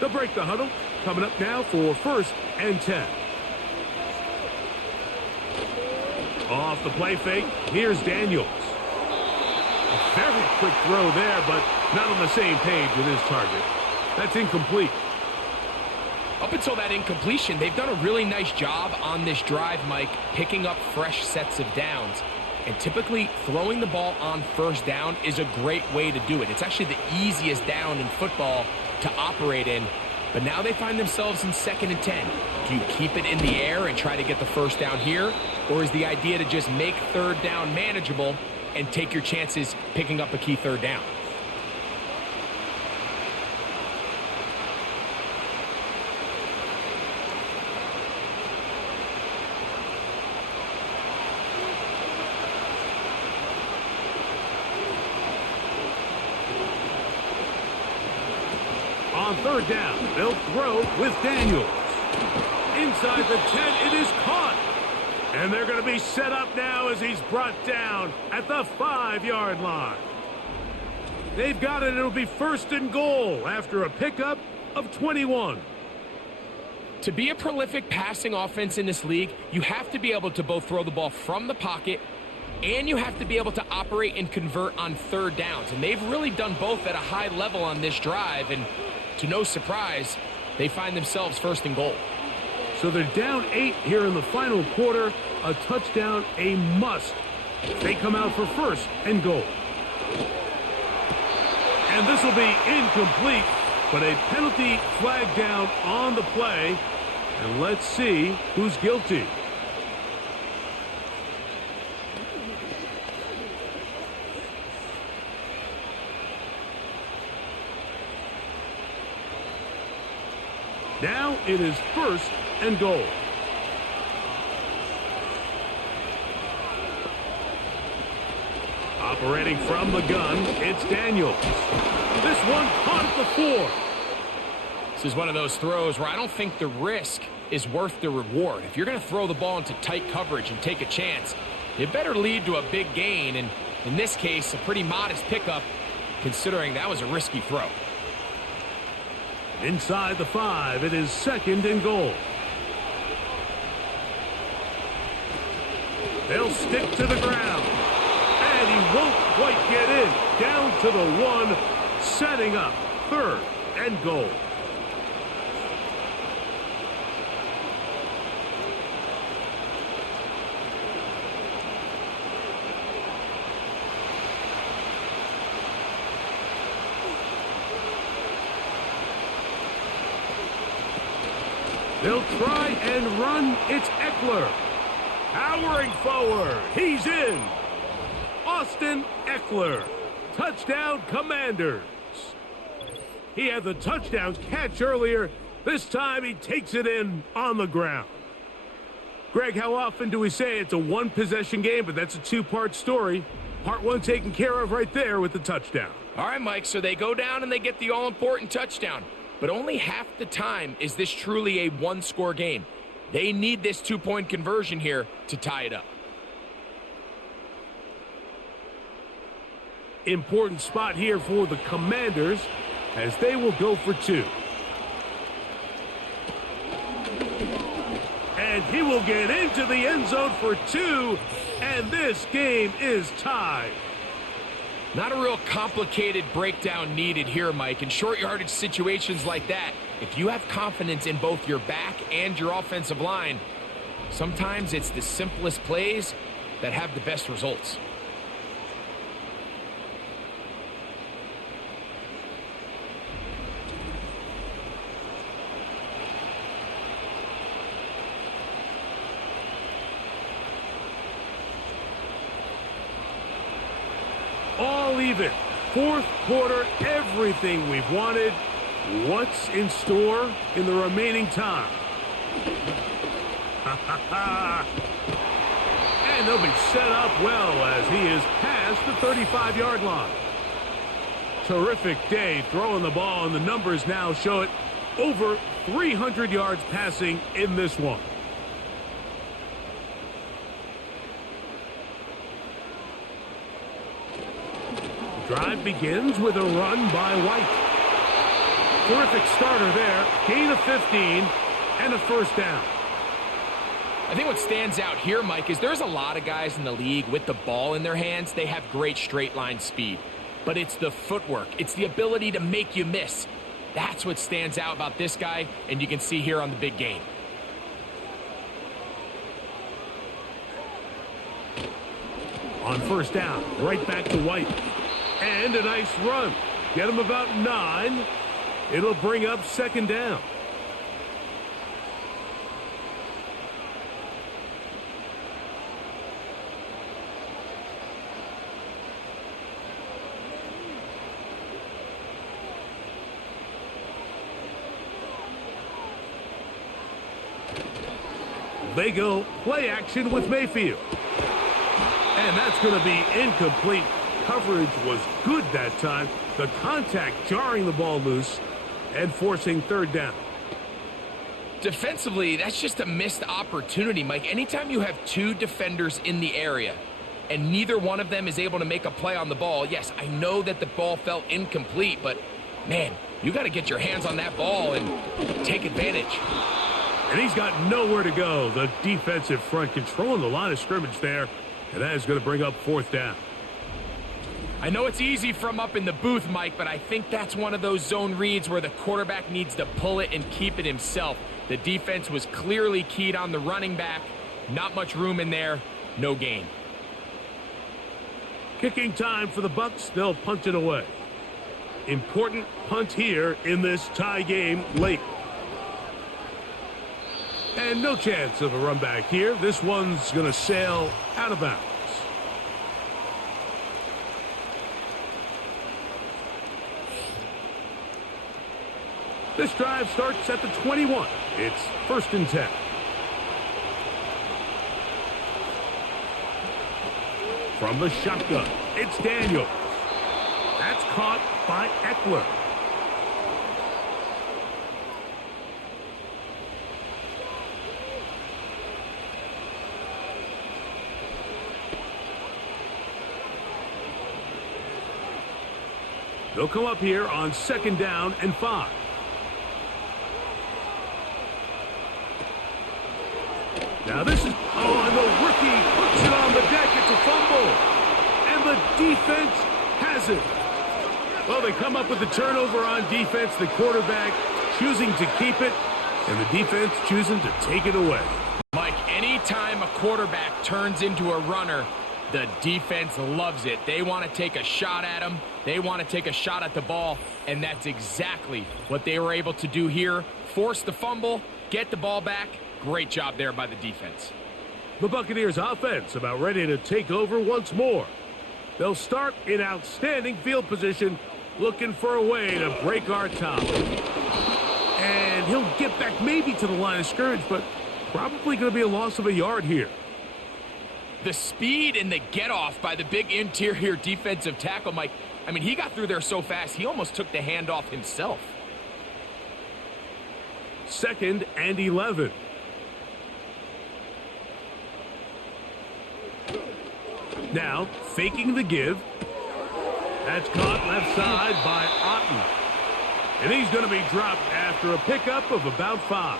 They'll break the huddle. Coming up now for 1st and 10. Off the play fake, here's Daniels. A very quick throw there, but not on the same page with his target. That's incomplete. Up until that incompletion, they've done a really nice job on this drive, Mike, picking up fresh sets of downs. And typically, throwing the ball on 1st down is a great way to do it. It's actually the easiest down in football to operate in. But now they find themselves in 2nd and 10. Do you keep it in the air and try to get the first down here? Or is the idea to just make 3rd down manageable and take your chances picking up a key 3rd down? On 3rd down, they'll throw with Daniels. Inside the 10, it is caught. And they're going to be set up now as he's brought down at the 5-yard line. They've got it. It'll be 1st and goal after a pickup of 21. To be a prolific passing offense in this league, you have to be able to both throw the ball from the pocket and you have to be able to operate and convert on 3rd downs. And they've really done both at a high level on this drive. And to no surprise, they find themselves 1st and goal. So they're down 8 here in the final quarter. A touchdown, a must. They come out for 1st and goal. And this will be incomplete, but a penalty flag down on the play. And let's see who's guilty. Now it is 1st and goal. Operating from the gun, it's Daniels. This one caught at the 4. This is one of those throws where I don't think the risk is worth the reward. If you're going to throw the ball into tight coverage and take a chance, it better lead to a big gain. And in this case, a pretty modest pickup, considering that was a risky throw. Inside the 5, it is 2nd and goal. They'll stick to the ground. And he won't quite get in. Down to the 1, setting up 3rd and goal. They'll try and run. It's Eckler. Powering forward. He's in. Austin Eckler. Touchdown, Commanders. He had the touchdown catch earlier. This time he takes it in on the ground. Greg, how often do we say it's a 1-possession game, but that's a 2-part story? Part 1 taken care of right there with the touchdown. All right, Mike, so they go down and they get the all-important touchdown. But only half the time is this truly a 1-score game. They need this 2-point conversion here to tie it up. Important spot here for the Commanders as they will go for 2. And he will get into the end zone for 2, and this game is tied. Not a real complicated breakdown needed here, Mike. In short yardage situations like that, if you have confidence in both your back and your offensive line, sometimes it's the simplest plays that have the best results. All even. 4th quarter, everything we've wanted. What's in store in the remaining time? And they'll be set up well as he is past the 35-yard line. Terrific day throwing the ball, and the numbers now show it. Over 300 yards passing in this one. Drive begins with a run by White. Terrific starter there. Gain of 15 and a 1st down. I think what stands out here, Mike, is there's a lot of guys in the league with the ball in their hands. They have great straight line speed. But it's the footwork. It's the ability to make you miss. That's what stands out about this guy, and you can see here on the big game. On 1st down, right back to White. And a nice run. Get him about 9. It'll bring up 2nd down. They go play action with Mayfield. And that's going to be incomplete. Coverage was good that time. The contact jarring the ball loose and forcing 3rd down. Defensively, that's just a missed opportunity, Mike. Anytime you have two defenders in the area and neither one of them is able to make a play on the ball, yes, I know that the ball felt incomplete, but, man, you got to get your hands on that ball and take advantage. And he's got nowhere to go. The defensive front controlling the line of scrimmage there, and that is going to bring up 4th down. I know it's easy from up in the booth, Mike, but I think that's one of those zone reads where the quarterback needs to pull it and keep it himself. The defense was clearly keyed on the running back. Not much room in there. No gain. Kicking time for the Bucs. They'll punt it away. Important punt here in this tie game late. And no chance of a run back here. This one's going to sail out of bounds. This drive starts at the 21. It's 1st and 10. From the shotgun, it's Daniels. That's caught by Eckler. They'll come up here on 2nd down and 5. Now this is, and the rookie puts it on the deck. It's a fumble. And the defense has it. Well, they come up with the turnover on defense. The quarterback choosing to keep it, and the defense choosing to take it away. Mike, anytime a quarterback turns into a runner, the defense loves it. They want to take a shot at him. They want to take a shot at the ball, and that's exactly what they were able to do here. Force the fumble, get the ball back. Great job there by the defense. The Buccaneers offense about ready to take over once more. They'll start in outstanding field position, looking for a way to break our top. And he'll get back maybe to the line of scrimmage, but probably going to be a loss of a yard here. The speed and the get-off by the big interior defensive tackle, Mike. I mean, he got through there so fast, he almost took the handoff himself. 2nd and 11. Now, faking the give. That's caught left side by Otten. And he's going to be dropped after a pickup of about 5.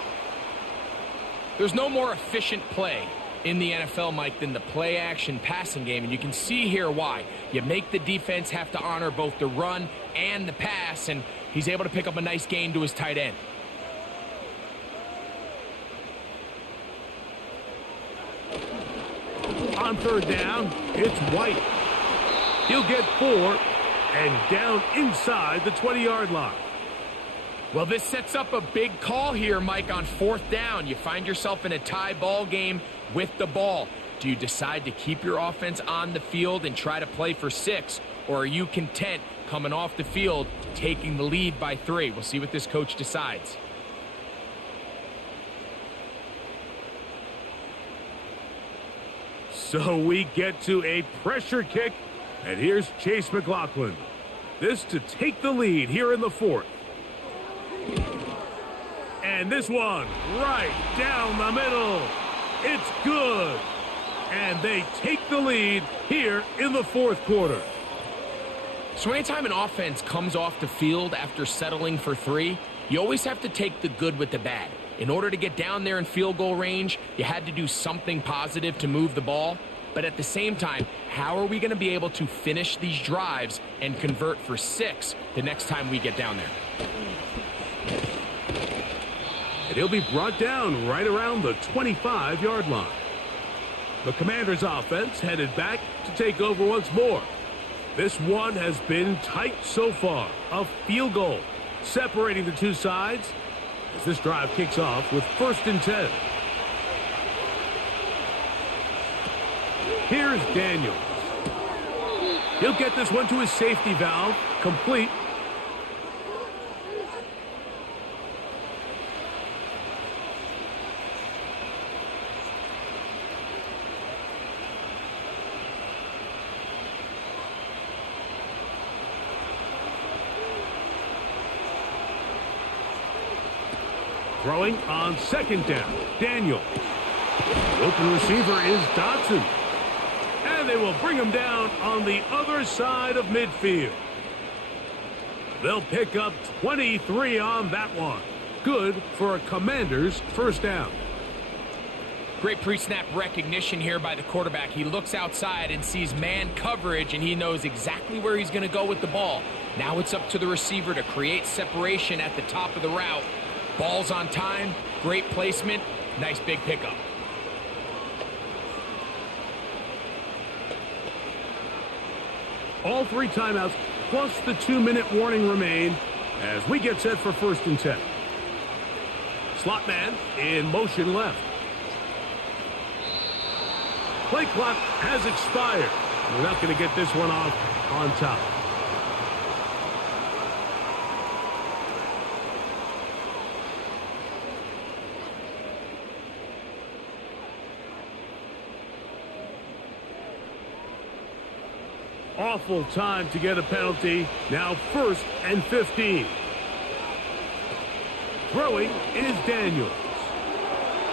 There's no more efficient play in the NFL, Mike, than the play-action passing game, and you can see here why. You make the defense have to honor both the run and the pass, and he's able to pick up a nice gain to his tight end. On 3rd down, it's White. He'll get 4 and down inside the 20-yard line. Well, this sets up a big call here, Mike, on 4th down. You find yourself in a tie ball game with the ball. Do you decide to keep your offense on the field and try to play for 6, or are you content coming off the field, taking the lead by 3? We'll see what this coach decides. So we get to a pressure kick, and here's Chase McLaughlin. This to take the lead here in the 4th. And this one right down the middle. It's good. And they take the lead here in the 4th quarter. So anytime an offense comes off the field after settling for 3, you always have to take the good with the bad. In order to get down there in field goal range, you had to do something positive to move the ball. But at the same time, how are we going to be able to finish these drives and convert for 6 the next time we get down there? And he'll be brought down right around the 25-yard line. The Commanders' offense headed back to take over once more. This one has been tight so far. A field goal separating the two sides as this drive kicks off with 1st and 10. Here's Daniels. He'll get this one to his safety valve, complete. Throwing on second down, Daniel. The open receiver is Dotson. And they will bring him down on the other side of midfield. They'll pick up 23 on that one. Good for a Commanders first down. Great pre-snap recognition here by the quarterback. He looks outside and sees man coverage, and he knows exactly where he's going to go with the ball. Now it's up to the receiver to create separation at the top of the route. Ball's on time, great placement, nice big pickup. All 3 timeouts plus the 2-minute warning remain as we get set for 1st and 10. Slot man in motion left. Play clock has expired. We're not going to get this one off on top. Awful time to get a penalty. Now 1st and 15. Throwing is Daniels.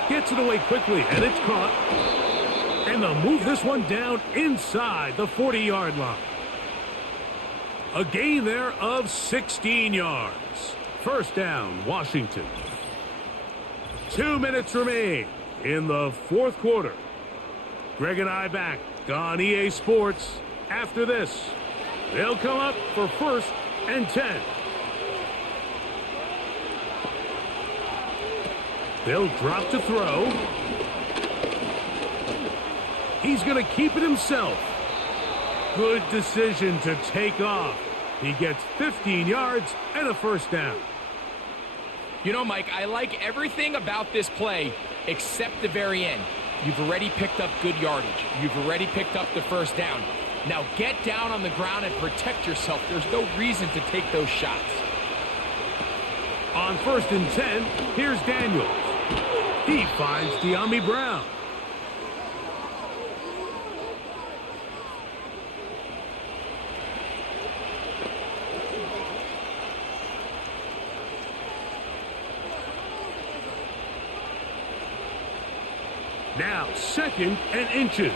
Gets it away quickly, and it's caught. And they'll move this one down inside the 40-yard line. A gain there of 16 yards. First down, Washington. 2 minutes remain in the 4th quarter. Greg and I back on EA Sports. After this, they'll come up for 1st and 10. They'll drop to throw. He's going to keep it himself. Good decision to take off. He gets 15 yards and a first down. You know, Mike, I like everything about this play except the very end. You've already picked up good yardage. You've already picked up the first down. Now get down on the ground and protect yourself. There's no reason to take those shots. On 1st and 10, here's Daniels. He finds De'Ami Brown. Now 2nd and inches.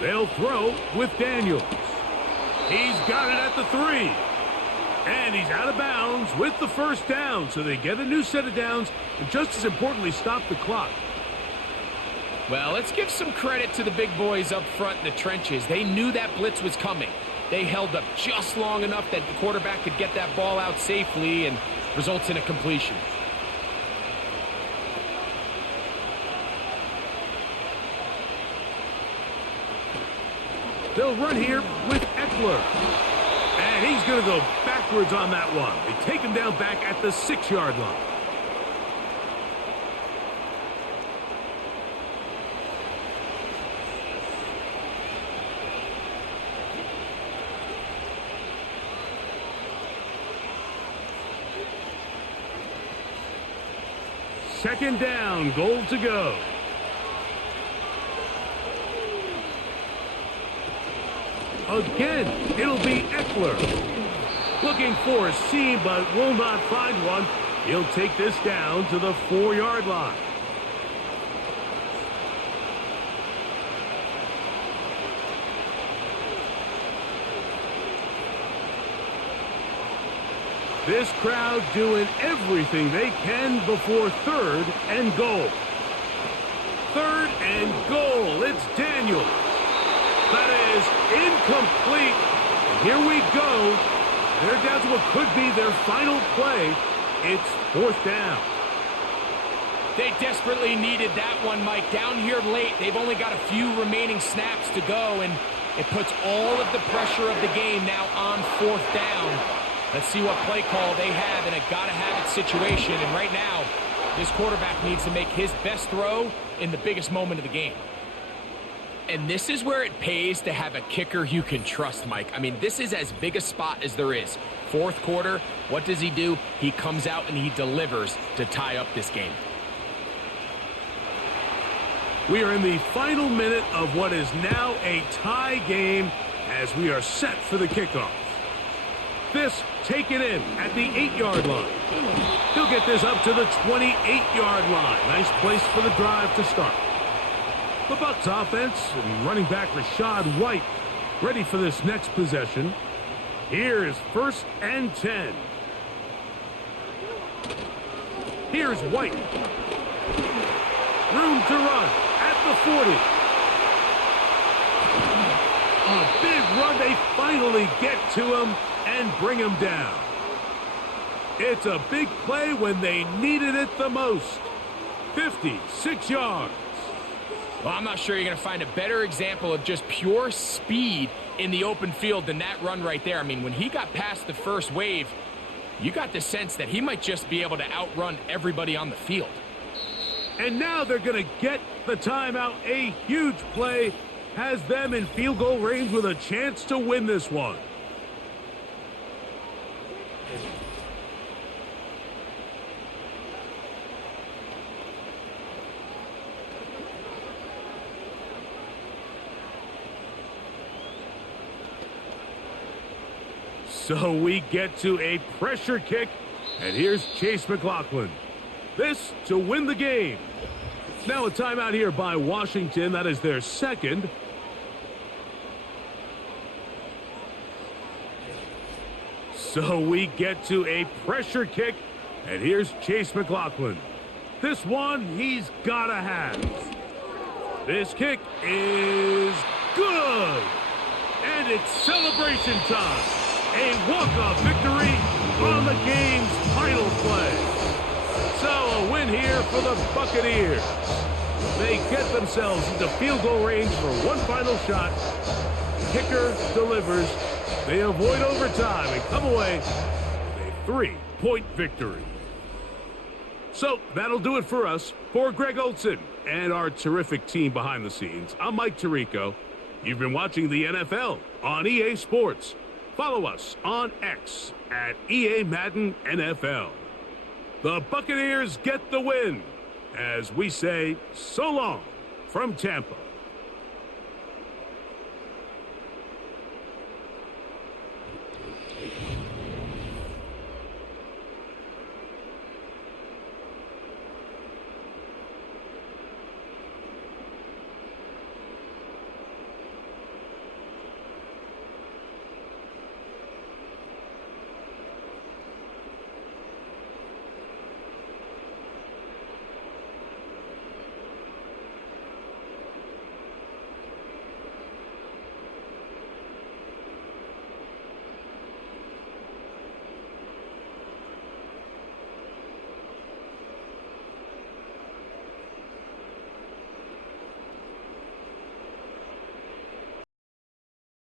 They'll throw with Daniels. He's got it at the 3. And he's out of bounds with the first down. So they get a new set of downs and just as importantly stop the clock. Well, let's give some credit to the big boys up front in the trenches. They knew that blitz was coming. They held up just long enough that the quarterback could get that ball out safely and results in a completion. They'll run here with Eckler. And he's going to go backwards on that one. They take him down back at the 6-yard line. Second down, goal to go. Again, it'll be Eckler. Looking for a seam, but will not find one. He'll take this down to the 4-yard line. This crowd doing everything they can before 3rd and goal. 3rd and goal. It's Daniels. That is incomplete. And here we go. They're down to what could be their final play. It's 4th down. They desperately needed that one, Mike. Down here late, they've only got a few remaining snaps to go, and it puts all of the pressure of the game now on 4th down. Let's see what play call they have in a gotta-have-it situation. And right now, this quarterback needs to make his best throw in the biggest moment of the game. And this is where it pays to have a kicker you can trust, Mike. I mean, this is as big a spot as there is. 4th quarter, what does he do? He comes out and he delivers to tie up this game. We are in the final minute of what is now a tie game as we are set for the kickoff. This taken in at the 8-yard line. He'll get this up to the 28-yard line. Nice place for the drive to start. The Bucs offense and running back Rashad White ready for this next possession. Here's 1st and 10. Here's White. Room to run at the 40. A big run. They finally get to him and bring him down. It's a big play when they needed it the most. 56 yards. Well, I'm not sure you're going to find a better example of just pure speed in the open field than that run right there. I mean, when he got past the first wave, you got the sense that he might just be able to outrun everybody on the field. And now they're going to get the timeout. A huge play has them in field goal range with a chance to win this one. So we get to a pressure kick, and here's Chase McLaughlin. This to win the game. Now a timeout here by Washington. That is their second. So we get to a pressure kick, and here's Chase McLaughlin. This one he's gotta have. This kick is good, and it's celebration time. A walk-off victory on the game's final play. So a win here for the Buccaneers. They get themselves into field goal range for one final shot. Kicker delivers. They avoid overtime and come away with a 3-point victory. So that'll do it for us. For Greg Olson and our terrific team behind the scenes, I'm Mike Tirico. You've been watching the NFL on EA Sports. Follow us on X at EA Madden NFL. The Buccaneers get the win as we say so long from Tampa.